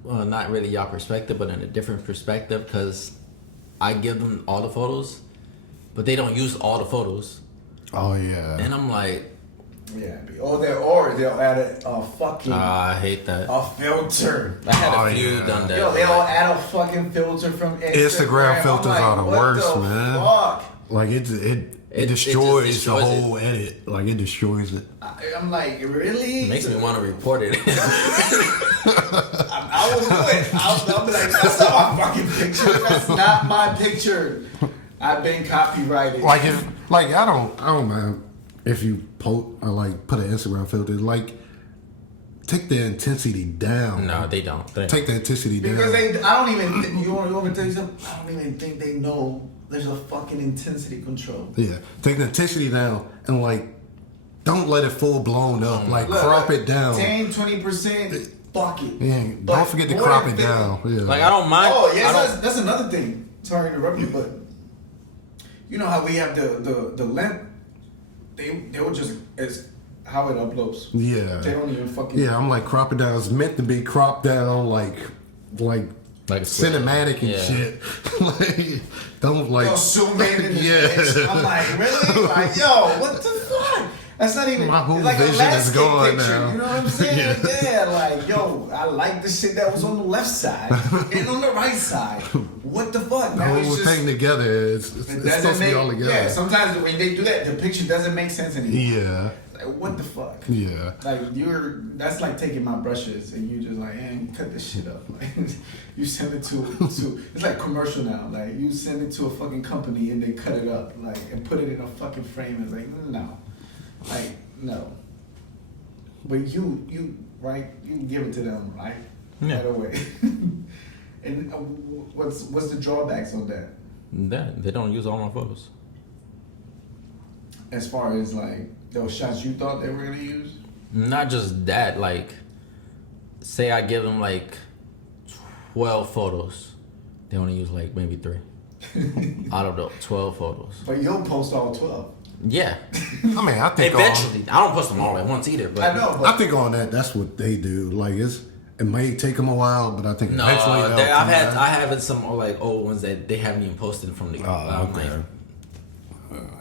not really y'all perspective, but in a different perspective, because I give them all the photos, but they don't use all the photos. Oh, yeah. And I'm like, Yeah. They'll add a fucking I hate that. a filter. I had a Oh, few yeah. done that. Yo, they'll add a fucking filter from Instagram. Instagram filters I'm like, are the what worst, the man. Fuck? Like it just destroys the destroys whole edit. Like it destroys it. I'm like, really? It makes me want to report it. I will do it. I'll be like, that's not my fucking picture. That's not my picture. I've been copyrighted. Like I don't mind if you post or like put an Instagram filter. Like take the intensity down. No, they don't. Take the intensity down. Because I don't even, you want me to tell you something? I don't even think they know there's a fucking intensity control. Yeah, take the intensity down and like don't let it full blown up. Like crop it down. 10-20%. Fuck it. Yeah, But don't forget to more crop than it 50 down. Yeah. Like I don't mind. Oh yes, I don't, that's another thing. Sorry to interrupt you, but you know how we have the length. They will just as how it uploads. Yeah. They don't even fucking. Yeah, I'm like crop it down. It's meant to be cropped down like cinematic and Yeah. shit. Like don't like Yo, zoom in and Yeah. bitch. I'm like, really? Like, yo, what the fuck? That's not even My whole it's like vision a is landscape gone picture. now. You know what I'm saying? Yeah. Yeah, like, yo, I like the shit that was on the left side and on the right side. What the fuck? the Now whole it's just thing together. It's it supposed doesn't to be make all together. yeah. Sometimes when they do that, the picture doesn't make sense anymore. Yeah. Like, what the fuck? Yeah. Like that's like taking my brushes and you just like, cut this shit up. Like you send it to it's like commercial now. Like you send it to a fucking company and they cut it up like and put it in a fucking frame. It's like no, like no. But you right, you give it to them right, right away. And what's the drawbacks on that? that they don't use all my photos. As far as like those shots you thought they were gonna use. Not just that. Like, say I give them like 12 photos, they only use like maybe 3 out of the 12 photos. But you'll post all 12. Yeah. I mean, I think Eventually, I don't post them all at once either. But I know, but I think on that's what they do. Like it may take them a while, but I think no, eventually they'll come back. I have some like old ones that they haven't even posted from the. Oh, like, okay.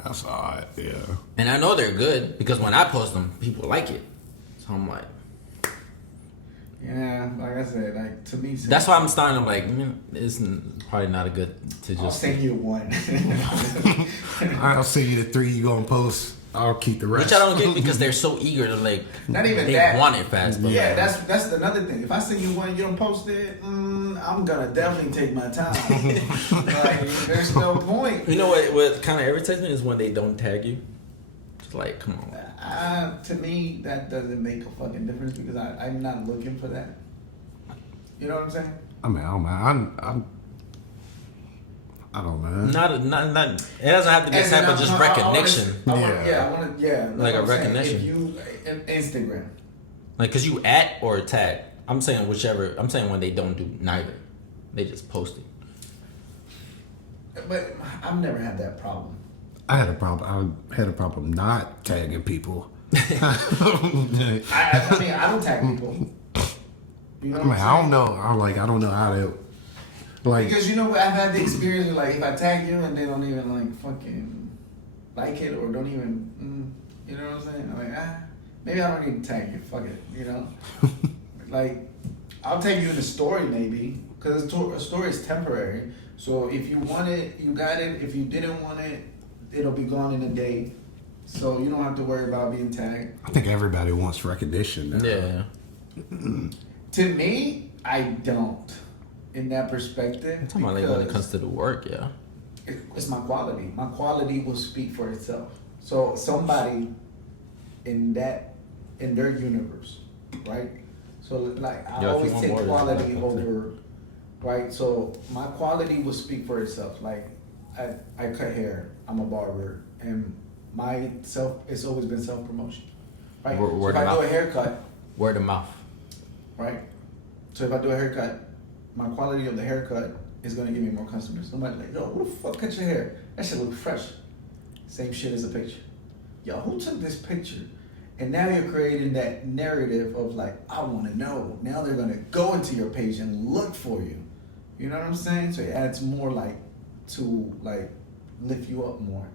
That's alright. Yeah. and I know they're good because when I post them, people like it. So I'm like, yeah, like I said, like to me, that's why I'm starting to like. It's probably not a good to I'll just. send you one. I'll send you the 3 you gonna post. I'll keep the rest. Which I don't get because they're so eager to like. Not even they that. want it fast. But Yeah, like, that's another thing. If I send you one, you don't post it. I'm gonna definitely take my time. Like, there's no point. you know what kind of irritates me is when they don't tag you. It's like, come on. To me, that doesn't make a fucking difference because I'm not looking for that. You know what I'm saying? I mean, I don't know. I don't know. Not. It doesn't have to be a type of just recognition. I want to, Like a recognition. If you Instagram. Like, cause you at or tag. I'm saying whichever. I'm saying when they don't do neither, they just post it. But I've never had that problem. I had a problem not tagging people. I mean, I don't tag people. You know I mean, I don't know. I don't know how to. Like, because you know what, I've had the experience like if I tag you and they don't even like fucking like it or don't even, you know what I'm saying? I'm like, maybe I don't need to tag you. Fuck it, you know. Like, I'll tag you in the story maybe because a story is temporary. So if you want it, you got it. If you didn't want it, it'll be gone in a day. So you don't have to worry about being tagged. I think everybody wants recognition now. Yeah. To me, I don't. In that perspective, I'm talking about like when it comes to the work, yeah. It's my quality. My quality will speak for itself. So somebody in their universe, right? So like I always take quality over, right? So my quality will speak for itself. Like I cut hair. I'm a barber, and it's always been self promotion, right? So if I do a haircut, word of mouth, right? So if I do a haircut, my quality of the haircut is gonna give me more customers. Somebody's like, yo, who the fuck cut your hair? That shit look fresh. Same shit as a picture. Yo, who took this picture? And now you're creating that narrative of like, I wanna know. Now they're gonna go into your page and look for you. You know what I'm saying? So it adds more to lift you up more.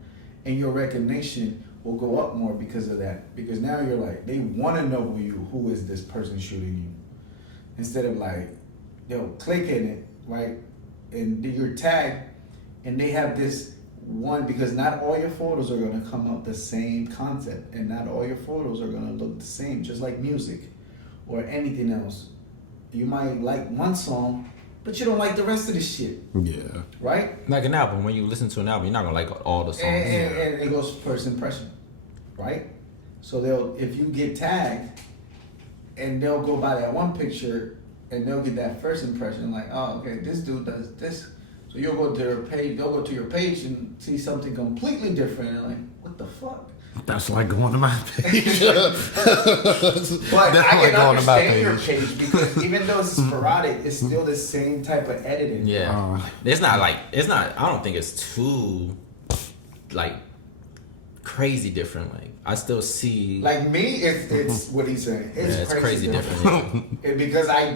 And your recognition will go up more because of that. Because now you're like, they wanna know who is this person shooting you. Instead of like, yo, click in it, right? And you're tagged, and they have this one because not all your photos are gonna come up the same concept, and not all your photos are gonna look the same. Just like music or anything else, you might like one song, but you don't like the rest of the shit. Yeah. Right? like an album. When you listen to an album, you're not gonna like all the songs. And it goes first impression, right? So if you get tagged, and they'll go by that one picture. And they'll get that first impression, like, oh, okay, this dude does this. So you'll go to their page, they'll go to your page and see something completely different, and like, what the fuck? That's like going to my page. But That's I like can going to my understand your page. page because even though it's sporadic, it's still the same type of editing. Yeah, it's not. I don't think it's too like crazy different. Like I still see. Like me, it's what he's saying. It's crazy different. And because I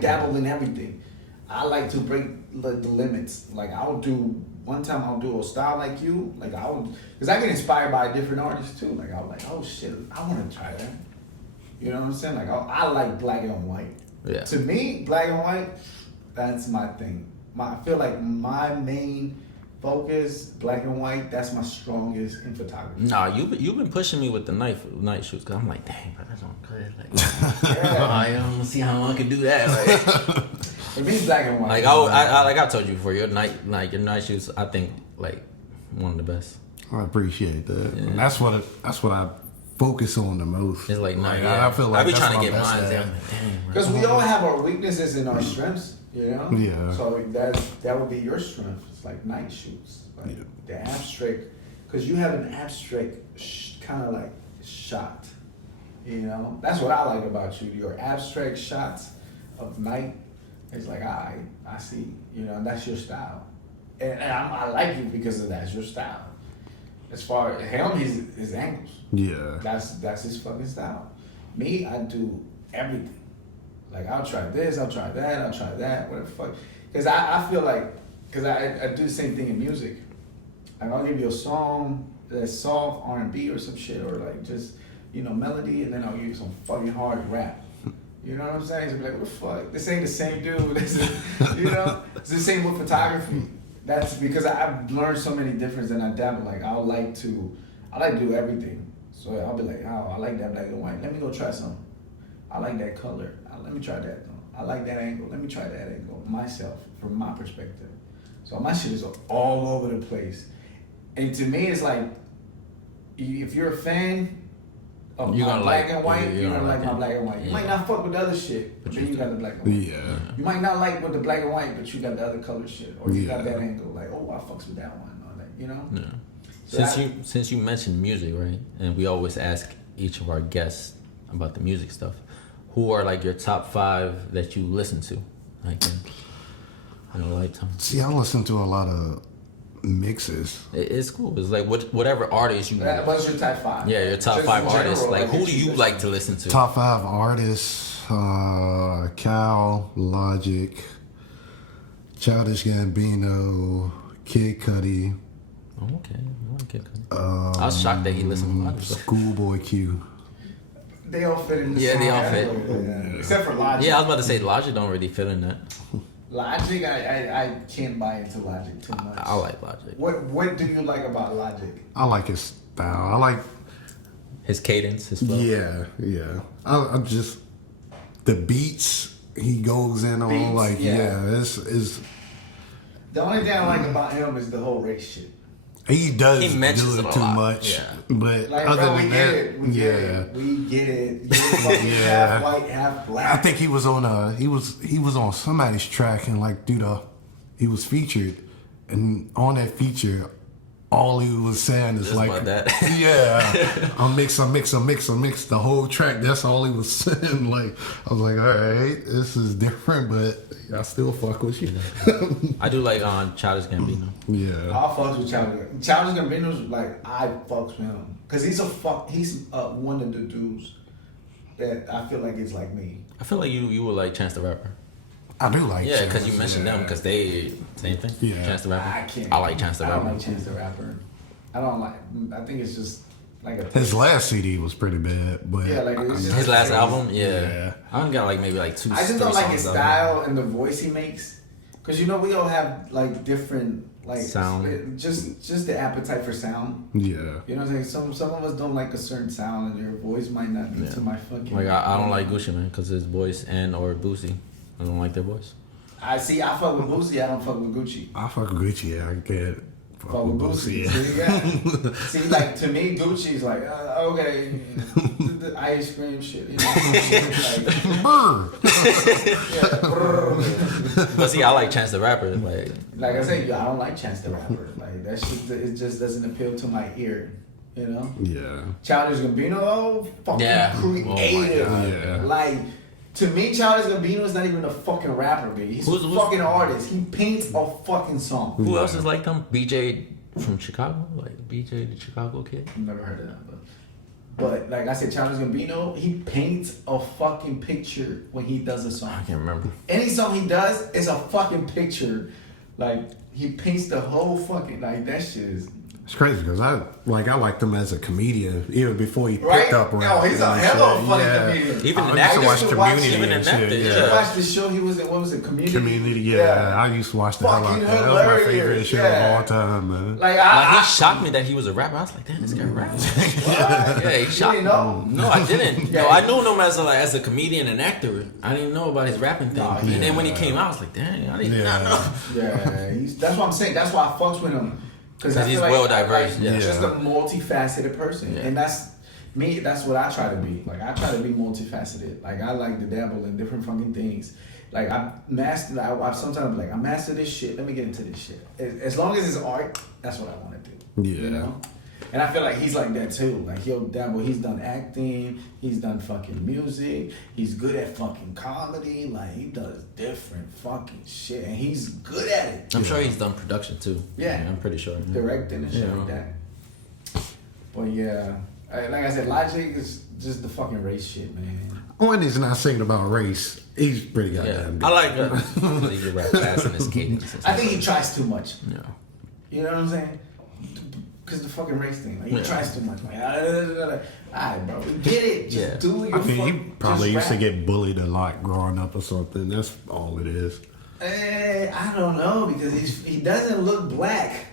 dabble in everything. I like to break the limits. Like one time I'll do a style like you. Like because I get inspired by different artists too. Like I'm like, oh shit, I want to try that. You know what I'm saying? Like I like black and white. Yeah. To me, black and white, that's my thing. I feel like my main focus, black and white, that's my strongest in photography. Nah, you've been pushing me with the night shoots because I'm like, dang, bro, that's on good. Like, I don't see how I can do that. Like, For me, black and white. like I told you before, your night shoots, I think like one of the best. I appreciate that. And that's what I focus on the most. It's like night. I feel like I be that's trying to my get best mine at. down. Dang, bro. Because we all have our weaknesses and our strengths, you know? Yeah. So that would be your strength. It's like night shoots. Like the abstract, because you have an abstract kind of like shot, you know? That's what I like about you. Your abstract shots of night is like, I see, you know, that's your style. And I like you because of that's your style. As far as him, his angles. Yeah. That's his fucking style. Me, I do everything. Like I'll try this, I'll try that, whatever the fuck. Because I feel like, because I do the same thing in music. Like I'll give you a song that's soft R&B or some shit, or like just, you know, melody, and then I'll give you some fucking hard rap. You know what I'm saying? So be like, what the fuck? This ain't the same dude. This is, you know? It's the same with photography. That's because I've learned so many differences and I dabble. Like I like to do everything. So I'll be like, oh, I like that black and white. Let me go try something. I like that color. Let me try that though. I like that angle. Let me try that angle myself from my perspective. So my shit is all over the place. And to me, it's like, if you're a fan of my black and white, you're gonna like my black and white. You might not fuck with the other shit, but then you got the black and white. Yeah. You might not like with the black and white, but you got the other color shit, or you got that angle. Like, oh, I fucks with that one, or like, you know. Yeah. So since you mentioned music, right, and we always ask each of our guests about the music stuff, who are like your top 5 that you listen to, like in a lifetime? See, I listen to a lot of mixes. It's cool. It's like whatever artist you. What's your top 5? Yeah, your top Just 5 in artists. general, Like who do you like to listen to? Top 5 artists: Cal, Logic, Childish Gambino, Kid Cudi. Oh, okay. I like Kid Cudi. I was shocked that he listened to Logic. Schoolboy Q. They all fit in the Yeah, song. they all fit. Yeah. Except for Logic. Yeah, I was about to say Logic don't really fit in that. Logic, I can't buy into Logic too much. I like Logic. What do you like about Logic? I like his style. I like. His cadence, his flow. Yeah. I just the beats he goes in on. Beats, like yeah. It's. The only thing I like about him is the whole race shit. He does He mentions do it it a too lot. much, Yeah. but Like, other bro, we than get that, it. We get it. We get it. You're fucking Yeah. half white, half black. I think he was on he was on somebody's track and like he was featured, and on that feature, all he was saying is Just like about that. yeah, I mix the whole track. That's all he was saying. Like I was like, all right, this is different, but I still fuck with you. I do like Childish Gambino. Yeah, I fucks with Childish. Childish Gambino's like I fucks with him because he's one of the dudes that I feel like is like me. I feel like you would like Chance the Rapper. I do like. Yeah, because you Chance, mentioned them because they same thing. Yeah. Chance the Rapper. I can't. I like Chance the I Rapper. don't like Chance the Rapper. I don't like. I think it's just like a. his last CD was pretty bad, but Yeah, like, it's just- His last album, yeah. Yeah. I only got like maybe like 2. I just 3 don't like his songs of it. style and the voice he makes, because you know we all have like different like Sound. Just the appetite for sound. yeah. You know what I'm saying? Some of us don't like a certain sound, and your voice might not be to my fucking. Like I don't like Gucci Man because his voice or Boosie. I don't like their voice. I fuck with Boosie. I don't fuck with Gucci. I fuck with Gucci. Yeah, I get Fuck with Boosie. Yeah. See, yeah. See, like to me, Gucci's like okay, the ice cream shit. You know? Like, Brr. yeah, brrr. But see, I like Chance the Rapper. Like Like I said, I don't like Chance the Rapper. Like that shit, it just doesn't appeal to my ear. You know? Yeah. Childish Gambino, fucking creative. Oh my God. Yeah. Like, to me, Childish Gambino is not even a fucking rapper, B. He's a fucking artist. He paints a fucking song. Who else is like them? BJ from Chicago? Like BJ the Chicago kid? I've never heard of that, but like I said, Childish Gambino, he paints a fucking picture when he does a song. I can't remember. Any song he does is a fucking picture. Like, he paints the whole fucking, like, that shit is... It's crazy because I liked him as a comedian even before he picked Right? up rap. Yo, he's a hell of a funny comedian. Even in I that, used to watch Community even in and that, shit. You Yeah. watched the show, he was in, what was it, Community? Community, yeah. I used to watch the hell out Fucking of that. That was my favorite hilarious, shit yeah. of all time, man. Like, he shocked me that he was a rapper. I was like, damn, this guy raps. Yeah, he shocked me. didn't know? No, I didn't. Yeah. No, I knew him as a comedian and actor. I didn't know about his rapping thing. Nah, And then when he came out, I was like, dang, I did not know. Yeah, that's what I'm saying. That's why I fucks with him. Because he's well diverse. Like, Yeah. just a multifaceted person. Yeah. And that's me, that's what I try to be. Like, I try to be multifaceted. Like, I like to dabble in different fucking things. Like, I sometimes be like, I master this shit. Let me get into this shit. As long as it's art, that's what I want to do. Yeah. You know? And I feel like he's like that too. Like, he'll dabble. He's done acting. He's done fucking music. He's good at fucking comedy. Like, he does different fucking shit. And he's good at it. I'm sure he's done production too. Yeah. I'm pretty sure. Directing and shit Yeah. like that. But yeah, like I said, Logic is just the fucking race shit, man. When he's not singing about race, he's pretty Yeah, goddamn good. I like that. He can rap fast in his cadence. I think he tries too much. Yeah. You know what I'm saying? Because the fucking race thing. Like, he Yeah. tries too much. Like, alright, bro, we get it. Just Yeah. do your I mean, he fuck- probably just used to rap. get bullied a lot growing up or something. That's all it is. I don't know, because he doesn't look black.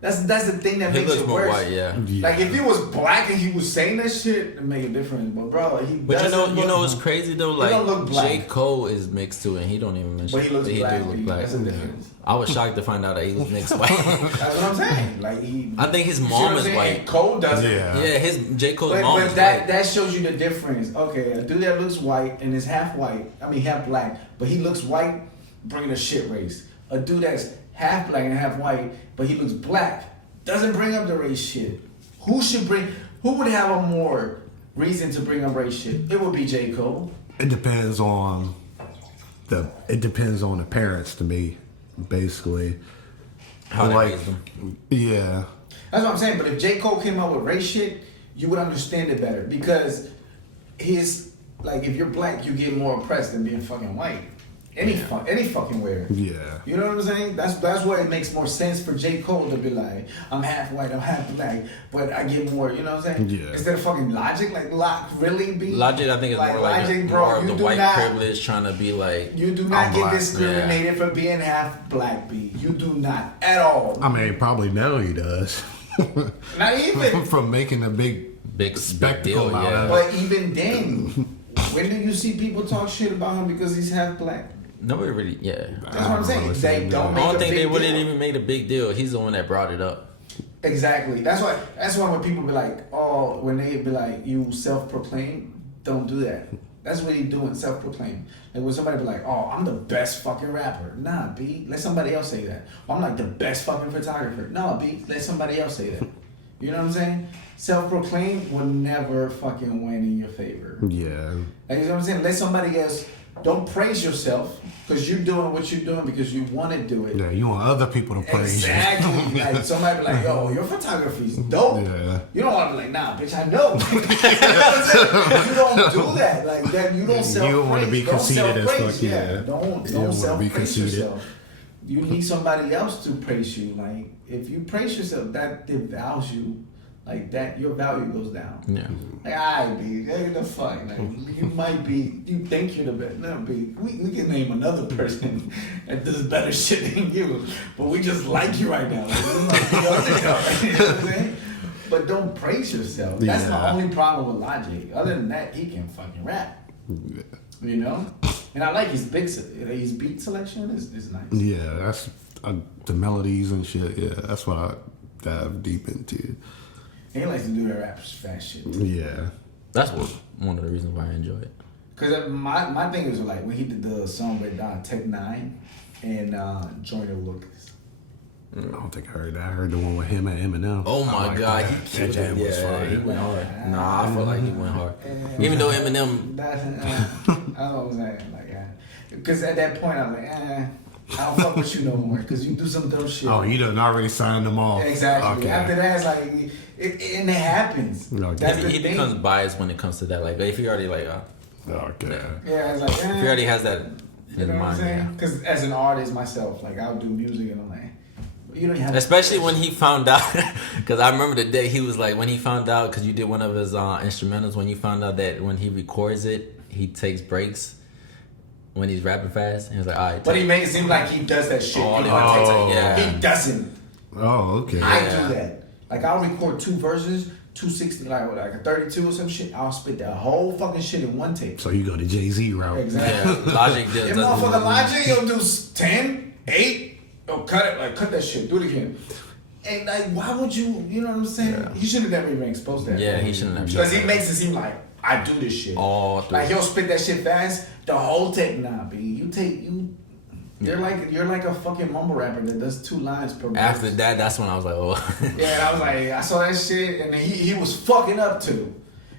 That's the thing that He makes looks it more worse. white, yeah. Like, if he was black and he was saying that shit, it'd make a difference. But bro, he But doesn't you know look- what's crazy though? He don't look Like black. J. Cole is mixed too, and he don't even mention. But he looks black, do B. look black. That's a difference. I was shocked to find out that he was mixed white. That's what I'm saying. Like, I think his you see mom what I'm is saying? white. And Cole doesn't. Yeah. Yeah, his J. Cole's But, mom but is that white. that shows you the difference. Okay, a dude that looks white and is half white, I mean half black, but he looks white, bringing a shit race. A dude that's half black and half white, but he looks black, doesn't bring up the race shit. Who would have a more reason to bring up race shit? It would be J. Cole. It depends on the parents to me, basically. How they Like, raised him. yeah. That's what I'm saying. But if J. Cole came out with race shit, you would understand it better, because like, if you're black, you get more oppressed than being fucking white. Any fucking where. Yeah. You know what I'm saying? That's where it makes more sense for J. Cole to be like, I'm half white, I'm half black, but I get more, you know what I'm saying? Yeah. Instead of fucking Logic, like, really be? Logic, I think, is like, more like Logic, more of you the do white not, privilege trying to be like. You do not I'm get black. discriminated for being half black, B. You do not at all. I mean, probably now he does. Not even. From making a big spectacle deal, out yeah. of it. But even then, when do you see people talk shit about him because he's half black? Nobody really, yeah. That's what I'm saying. They don't I make don't a think big they wouldn't deal. even made a big deal. He's the one that brought it up. Exactly. That's why when people be like, oh, when they be like, you self-proclaim, don't do that. That's what he doing, self-proclaim. Like, when somebody be like, oh, I'm the best fucking rapper. Nah, B, let somebody else say that. Or, I'm like the best fucking photographer. No, B, let somebody else say that. You know what I'm saying? Self-proclaim will never fucking win in your favor. Yeah. Like, you know what I'm saying? Let somebody else. Don't praise yourself, because you're doing what you're doing because you want to do it. Yeah, you want other people to praise Exactly. you. Like, somebody be like, yo, your photography's dope. Yeah. You don't want to be like, nah, bitch, I know. You know what I'm saying? You don't do that. Like, that you don't self-praise. You don't wanna be conceited as self-praise. fuck, yeah. Don't You don't wanna be self-praise conceited. yourself. You need somebody else to praise you. Like, if you praise yourself, that devalues you. Like, that, your value goes down. Yeah. Like, alright, B, get the fuck. Like, you might be, you think you're the best. No, B, we can name another person that does better shit than you, but we just like you right now. Like, we might be underdog, you know what I'm saying? But don't praise yourself. That's Yeah. my only problem with Logic. Other than that, he can fucking rap. You know? And I like his beat selection is nice. Yeah, that's the melodies and shit. Yeah, that's what I dive deep into. And he likes to do that rap fast shit. Yeah. That's one of the reasons why I enjoy it. Cause my thing is, like, when he did the song with Tech 9 and Joyner Lucas. I don't think I heard that. I heard the one with him and Eminem. Oh my God, that. he killed That it. jam was Yeah, fire. he went hard. Nah, I feel like he went hard. Even though Eminem, That's, I don't know what I'm saying. Like, because at that point, I'm like, I don't fuck with you no more. Because you do some dumb shit. Oh, you done already signed them off. Exactly. Okay. After that, it's like, and it happens. Okay. That's the he thing. becomes biased when it comes to that. Like if he already like, Okay. Yeah, it's like, if he already has that in you his know what I'm mind. saying? Yeah. Because as an artist myself, like I'll do music and I'm like, you don't have Especially when he found out, because I remember the day he was like, when he found out, because you did one of his instrumentals, when you found out that when he records it, he takes breaks when he's rapping fast. And he was like, all right. But he made it seem like he does that shit. Oh, You know what I'm saying? yeah. He doesn't. Oh, okay. I Yeah. do that. Like I'll record 2 verses, 260, like a 32 or some shit. I'll spit that whole fucking shit in one take. So you go the Jay-Z route. Exactly. Yeah, Logic just If doesn't. motherfucker Logic, he'll do 10, 8. Oh, cut it. Like cut that shit. Do it again. And like, why would you? You know what I'm saying? Yeah. He should have never even exposed that. Yeah, he shouldn't have. Because he makes it seem like I do this shit. All through. Like he'll spit that shit fast. The whole take, nah, B. You're like a fucking mumble rapper that does 2 lines per verse. After that, that's when I was like, oh. Yeah, and I was like, I saw that shit, and he was fucking up too.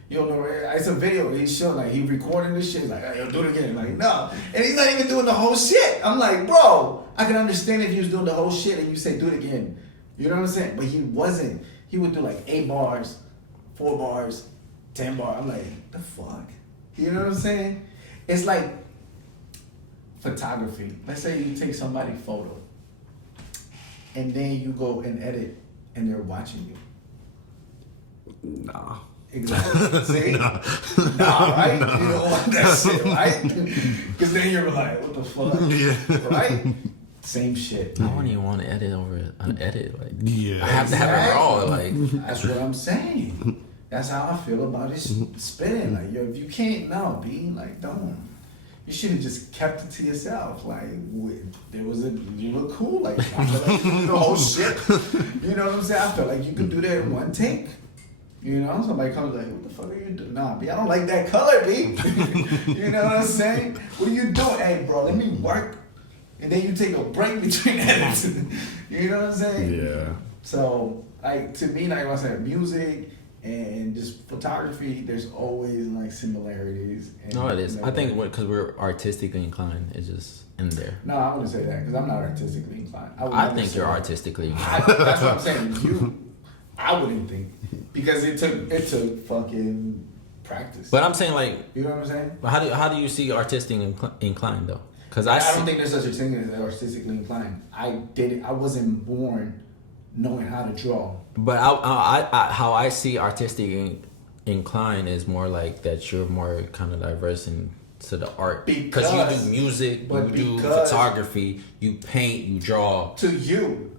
You don't know, it's a video. He's showing like he recording this shit. He's like, he'll do it again. Like no, and he's not even doing the whole shit. I'm like, bro, I can understand if you was doing the whole shit and you say do it again. You know what I'm saying? But he wasn't. He would do like 8 bars, 4 bars, 10 bars. I'm like, the fuck? You know what I'm saying? It's like photography. Let's say you take somebody's photo, and then you go and edit, and they're watching you. Nah. Exactly. See? Nah, right? You don't want that shit, right? Because then you're like, what the fuck? Yeah. Right? Same shit. I don't even want to edit over an edit. Like, Yeah. I have to have it raw. Like, That's what I'm saying. That's how I feel about it spitting. Like, yo, if you can't, no, B, like, don't. You should have just kept it to yourself. Like, you look cool. Like, I feel like you do the whole shit. You know what I'm saying? I feel like you could do that in one take. You know, somebody comes like, what the fuck are you doing? Nah, B, I don't like that color, B. You know what I'm saying? What are you doing? Hey, bro, let me work. And then you take a break between edits. You know what I'm saying? Yeah. So, like, to me, like I said, music and just photography, there's always, like, similarities. And, no, it is. you know, I think because we're artistically inclined, it's just in there. No, I wouldn't say that, because I'm not artistically inclined. would I never think say you're that. artistically inclined. That's what I'm saying. I wouldn't think. Because it took fucking practice. But I'm saying, like, You know what I'm saying? how do you see artistic inclined though? Because I don't think there's such a thing as artistically inclined. I wasn't born knowing how to draw. But I how I see artistic inclined is more like that you're more kind of diverse into the art because you do music, you do photography, you paint, you draw. To you,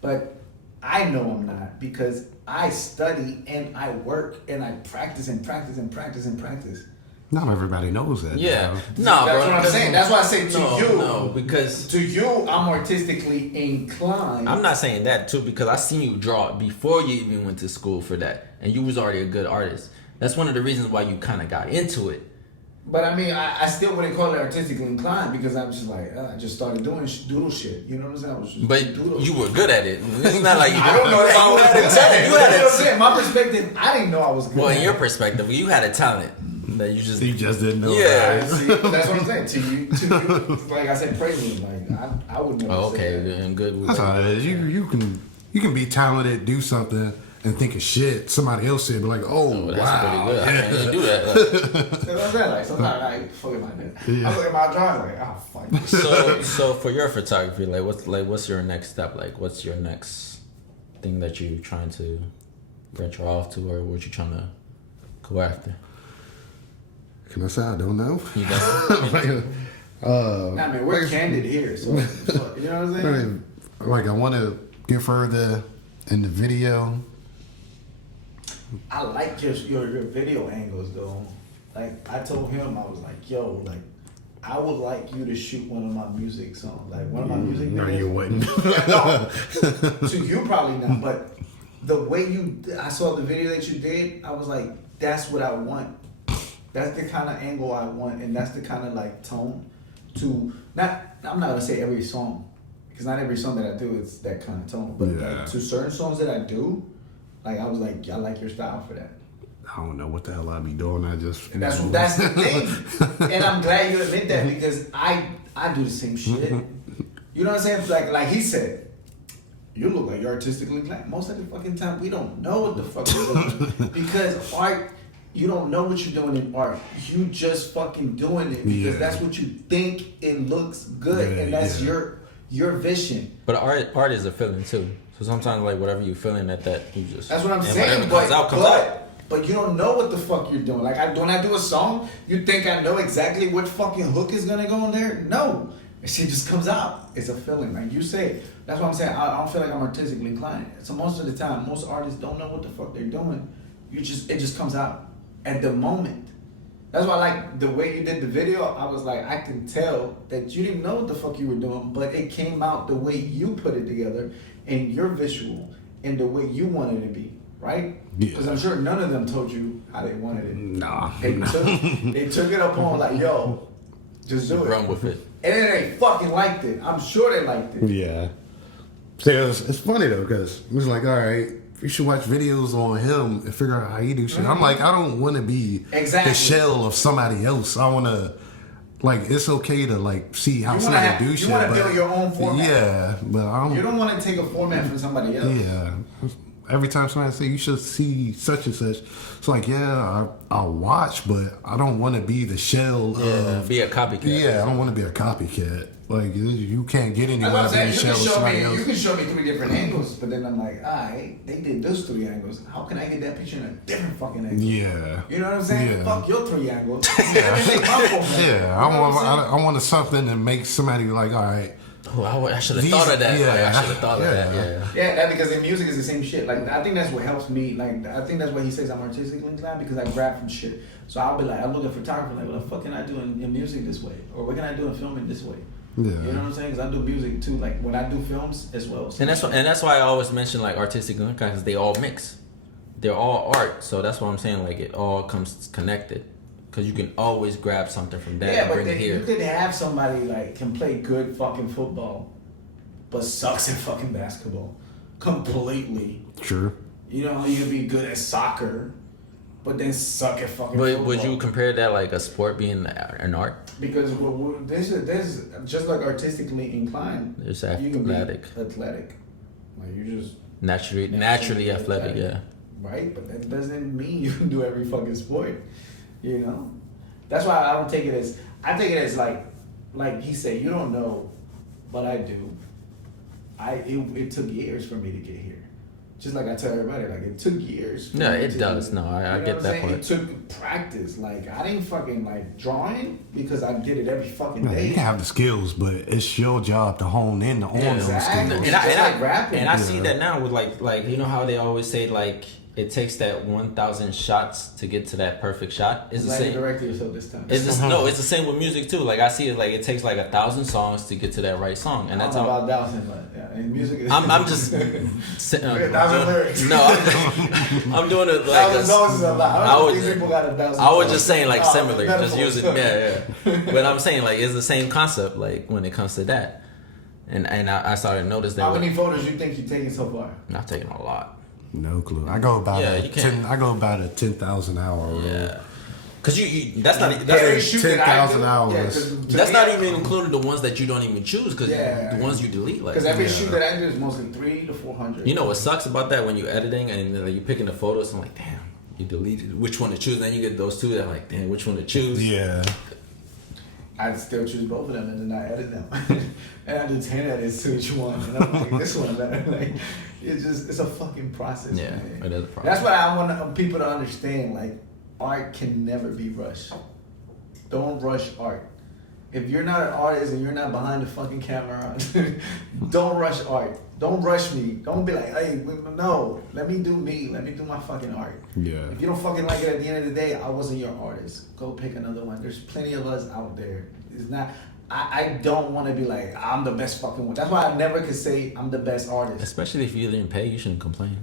but I know I'm not because I study and I work and I practice and practice and practice and practice. Not everybody knows that. Yeah, though. no, That's bro. what I'm saying. That's why I say to you. No, because to you, I'm artistically inclined. I'm not saying that too because I seen you draw before you even went to school for that, and you was already a good artist. That's one of the reasons why you kind of got into it. But I mean, I still wouldn't call it artistically inclined because I'm just like, I just started doing doodle shit. You know what I'm saying? I was just But doodle you shit. were good at it. It's not like you. I don't know if I was You had a good at talent. it. You had You know what I'm a saying? My perspective, I didn't know I was good well, at in it. your perspective, you had a talent that you just. You just didn't know. Yeah. Right? See, that's what I'm saying. To you, like I said, praise me. Like I would never Oh, say okay, that. and good. That's how it is. You can be talented, do something, and think of shit. Somebody else said, be like, oh, That's wow. pretty good. I can't even do that. Like, That's what I'm saying. Like sometimes I fucking like that. Yeah. I look at my drawing like, oh fuck. so for your photography, what's your next step? Like, what's your next thing that you trying to venture off to, or what you trying to go after? Can I say I don't know? You know? I mean, we're candid here, so you know what I'm saying. Like, I want to get further in the video. I like your video angles though. Like I told him, I was like, yo, like I would like you to shoot one of my music songs, like one of my music No, videos. you wouldn't. No, to you probably not, but the way I saw the video that you did, I was like, that's what I want. That's the kind of angle I want, and that's the kind of like tone to not. I'm not gonna say every song, because not every song that I do is that kind of tone. But like, to certain songs that I do, like I was like, I like your style for that. I don't know what the hell I be doing. I just That's the thing, and I'm glad you admit that because I do the same shit. You know what I'm saying? Like he said, you look like you're artistically inclined. Most of the fucking time, we don't know what the fuck we're doing because art. You don't know what you're doing in art. You just fucking doing it because that's what you think it looks good, and that's your vision. But art is a feeling too. So sometimes like whatever you're feeling at that, you just that's what I'm saying. Comes out. But you don't know what the fuck you're doing. Like when I do a song, you think I know exactly what fucking hook is gonna go in there? No, it shit just comes out. It's a feeling, like you say. That's what I'm saying. I don't feel like I'm artistically inclined. So most of the time, most artists don't know what the fuck they're doing. It just comes out at the moment. That's why I like the way you did the video. I was like, I can tell that you didn't know what the fuck you were doing, but it came out the way you put it together and your visual and the way you wanted it to be, right? Because I'm sure none of them told you how they wanted it. Nah. They took it upon like, yo, just do it. Run with it. And then they fucking liked it. I'm sure they liked it. Yeah. So it's funny though, because it was like, all right, you should watch videos on him and figure out how he do shit. I'm like, I don't want to be the shell of somebody else. I want to, like, it's okay to like see how somebody do shit. You want to build your own format. Yeah, but you don't want to take a format from somebody else. Yeah. Every time somebody say you should see such and such, it's like, yeah, I'll watch, but I don't want to be the shell of... Be a copycat. Yeah, I don't want to be a copycat. Like, you can't get anywhere being a shell of somebody else. You can show me 3 different angles, but then I'm like, alright, they did those 3 angles. How can I get that picture in a different fucking angle? Yeah. You know what I'm saying? Yeah. Fuck your 3 angles. Yeah, I want something that makes somebody like, alright, Oh, I should have thought of that. Yeah, I should have thought of that. Yeah, that because in music is the same shit. Like I think that's what helps me. Like I think that's why he says I'm artistically inclined because I grab from shit. So I'll be like, I look at photography like, what the fuck can I do in music this way, or what can I do in filming this way? Yeah. You know what I'm saying? Because I do music too. Like when I do films as well. So And that's why I always mention like artistic inclined because they all mix. They're all art. So that's what I'm saying. Like it all comes connected. Because you can always grab something from that and bring it here. You could have somebody like can play good fucking football, but sucks at fucking basketball, completely. True. You know, you could be good at soccer, but then suck at fucking football. Would you compare that like a sport being an art? Because there's just like artistically inclined. There's You can athletic. be athletic. Like you just Naturally athletic, yeah. Right, but that doesn't mean you can do every fucking sport. You know, that's why I don't take it as. I take it as like he said, you don't know, but I do. It took years for me to get here. Just like I tell everybody, like it took years. Yeah, it does. No, I get that part. It took practice. Like I didn't fucking like drawing because I did it every fucking day. You can have the skills, but it's your job to hone in on those skills. And I see that now with like you know how they always say like it takes that 1,000 shots to get to that perfect shot. It's the same. Direct yourself this time. It's the same with music too. Like I see it like it takes like 1,000 songs to get to that right song, and that's about 1,000, but yeah, in music. I'm just 1,000 lyrics. No, I'm doing it like 1,000 songs is a lot. I was just saying like similar, just use it. Yeah. But I'm saying like it's the same concept like when it comes to that, and I started to notice that. How many photos you think you've taken so far? I've taken a lot. No clue. I go about a 10,000 hour rule. Yeah. Cause that's not 10,000 hours. That's not even including the ones that you don't even choose, cause the ones you delete. Like, because every shoot that I do is mostly 300 to 400. You know what sucks about that when you're editing and you're picking the photos? I'm like, damn, you deleted which one to choose. And then you get those two that are like, damn, which one to choose? Yeah. I still choose both of them and then I edit them. And I do 10 edits to each one. And I'm like, this one better. Like, it's a fucking process. Yeah, man. it is a process. That's what I want people to understand. Like, art can never be rushed. Don't rush art. If you're not an artist and you're not behind the fucking camera, don't rush art. Don't rush me. Don't be like, hey, no, let me do me. Let me do my fucking art. Yeah. If you don't fucking like it at the end of the day, I wasn't your artist. Go pick another one. There's plenty of us out there. It's not. I don't want to be like, I'm the best fucking one. That's why I never could say I'm the best artist. Especially if you didn't pay, you shouldn't complain.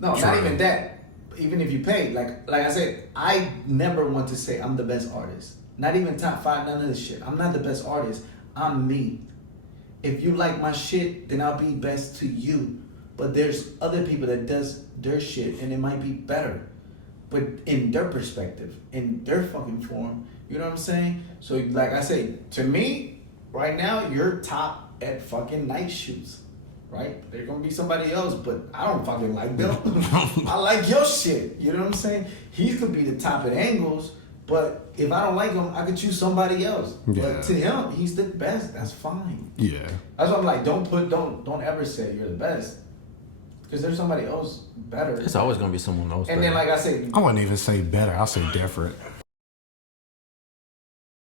No, not even that. Even if you pay, like I said, I never want to say I'm the best artist. Not even top 5, none of this shit. I'm not the best artist. I'm me. if you like my shit, then I'll be best to you. But there's other people that does their shit and it might be better. But in their perspective, in their fucking form, you know what I'm saying? So like I say, to me, right now, you're top at fucking night shoots. Right? There's gonna be somebody else, but I don't fucking like them. I like your shit. You know what I'm saying? He could be the top at angles, but if I don't like him, I could choose somebody else. Yeah. But to him, he's the best. That's fine. Yeah. That's why I'm like, don't ever say you're the best, because there's somebody else better. It's always gonna be someone else. And then, like I said, I wouldn't even say better. I'll say different.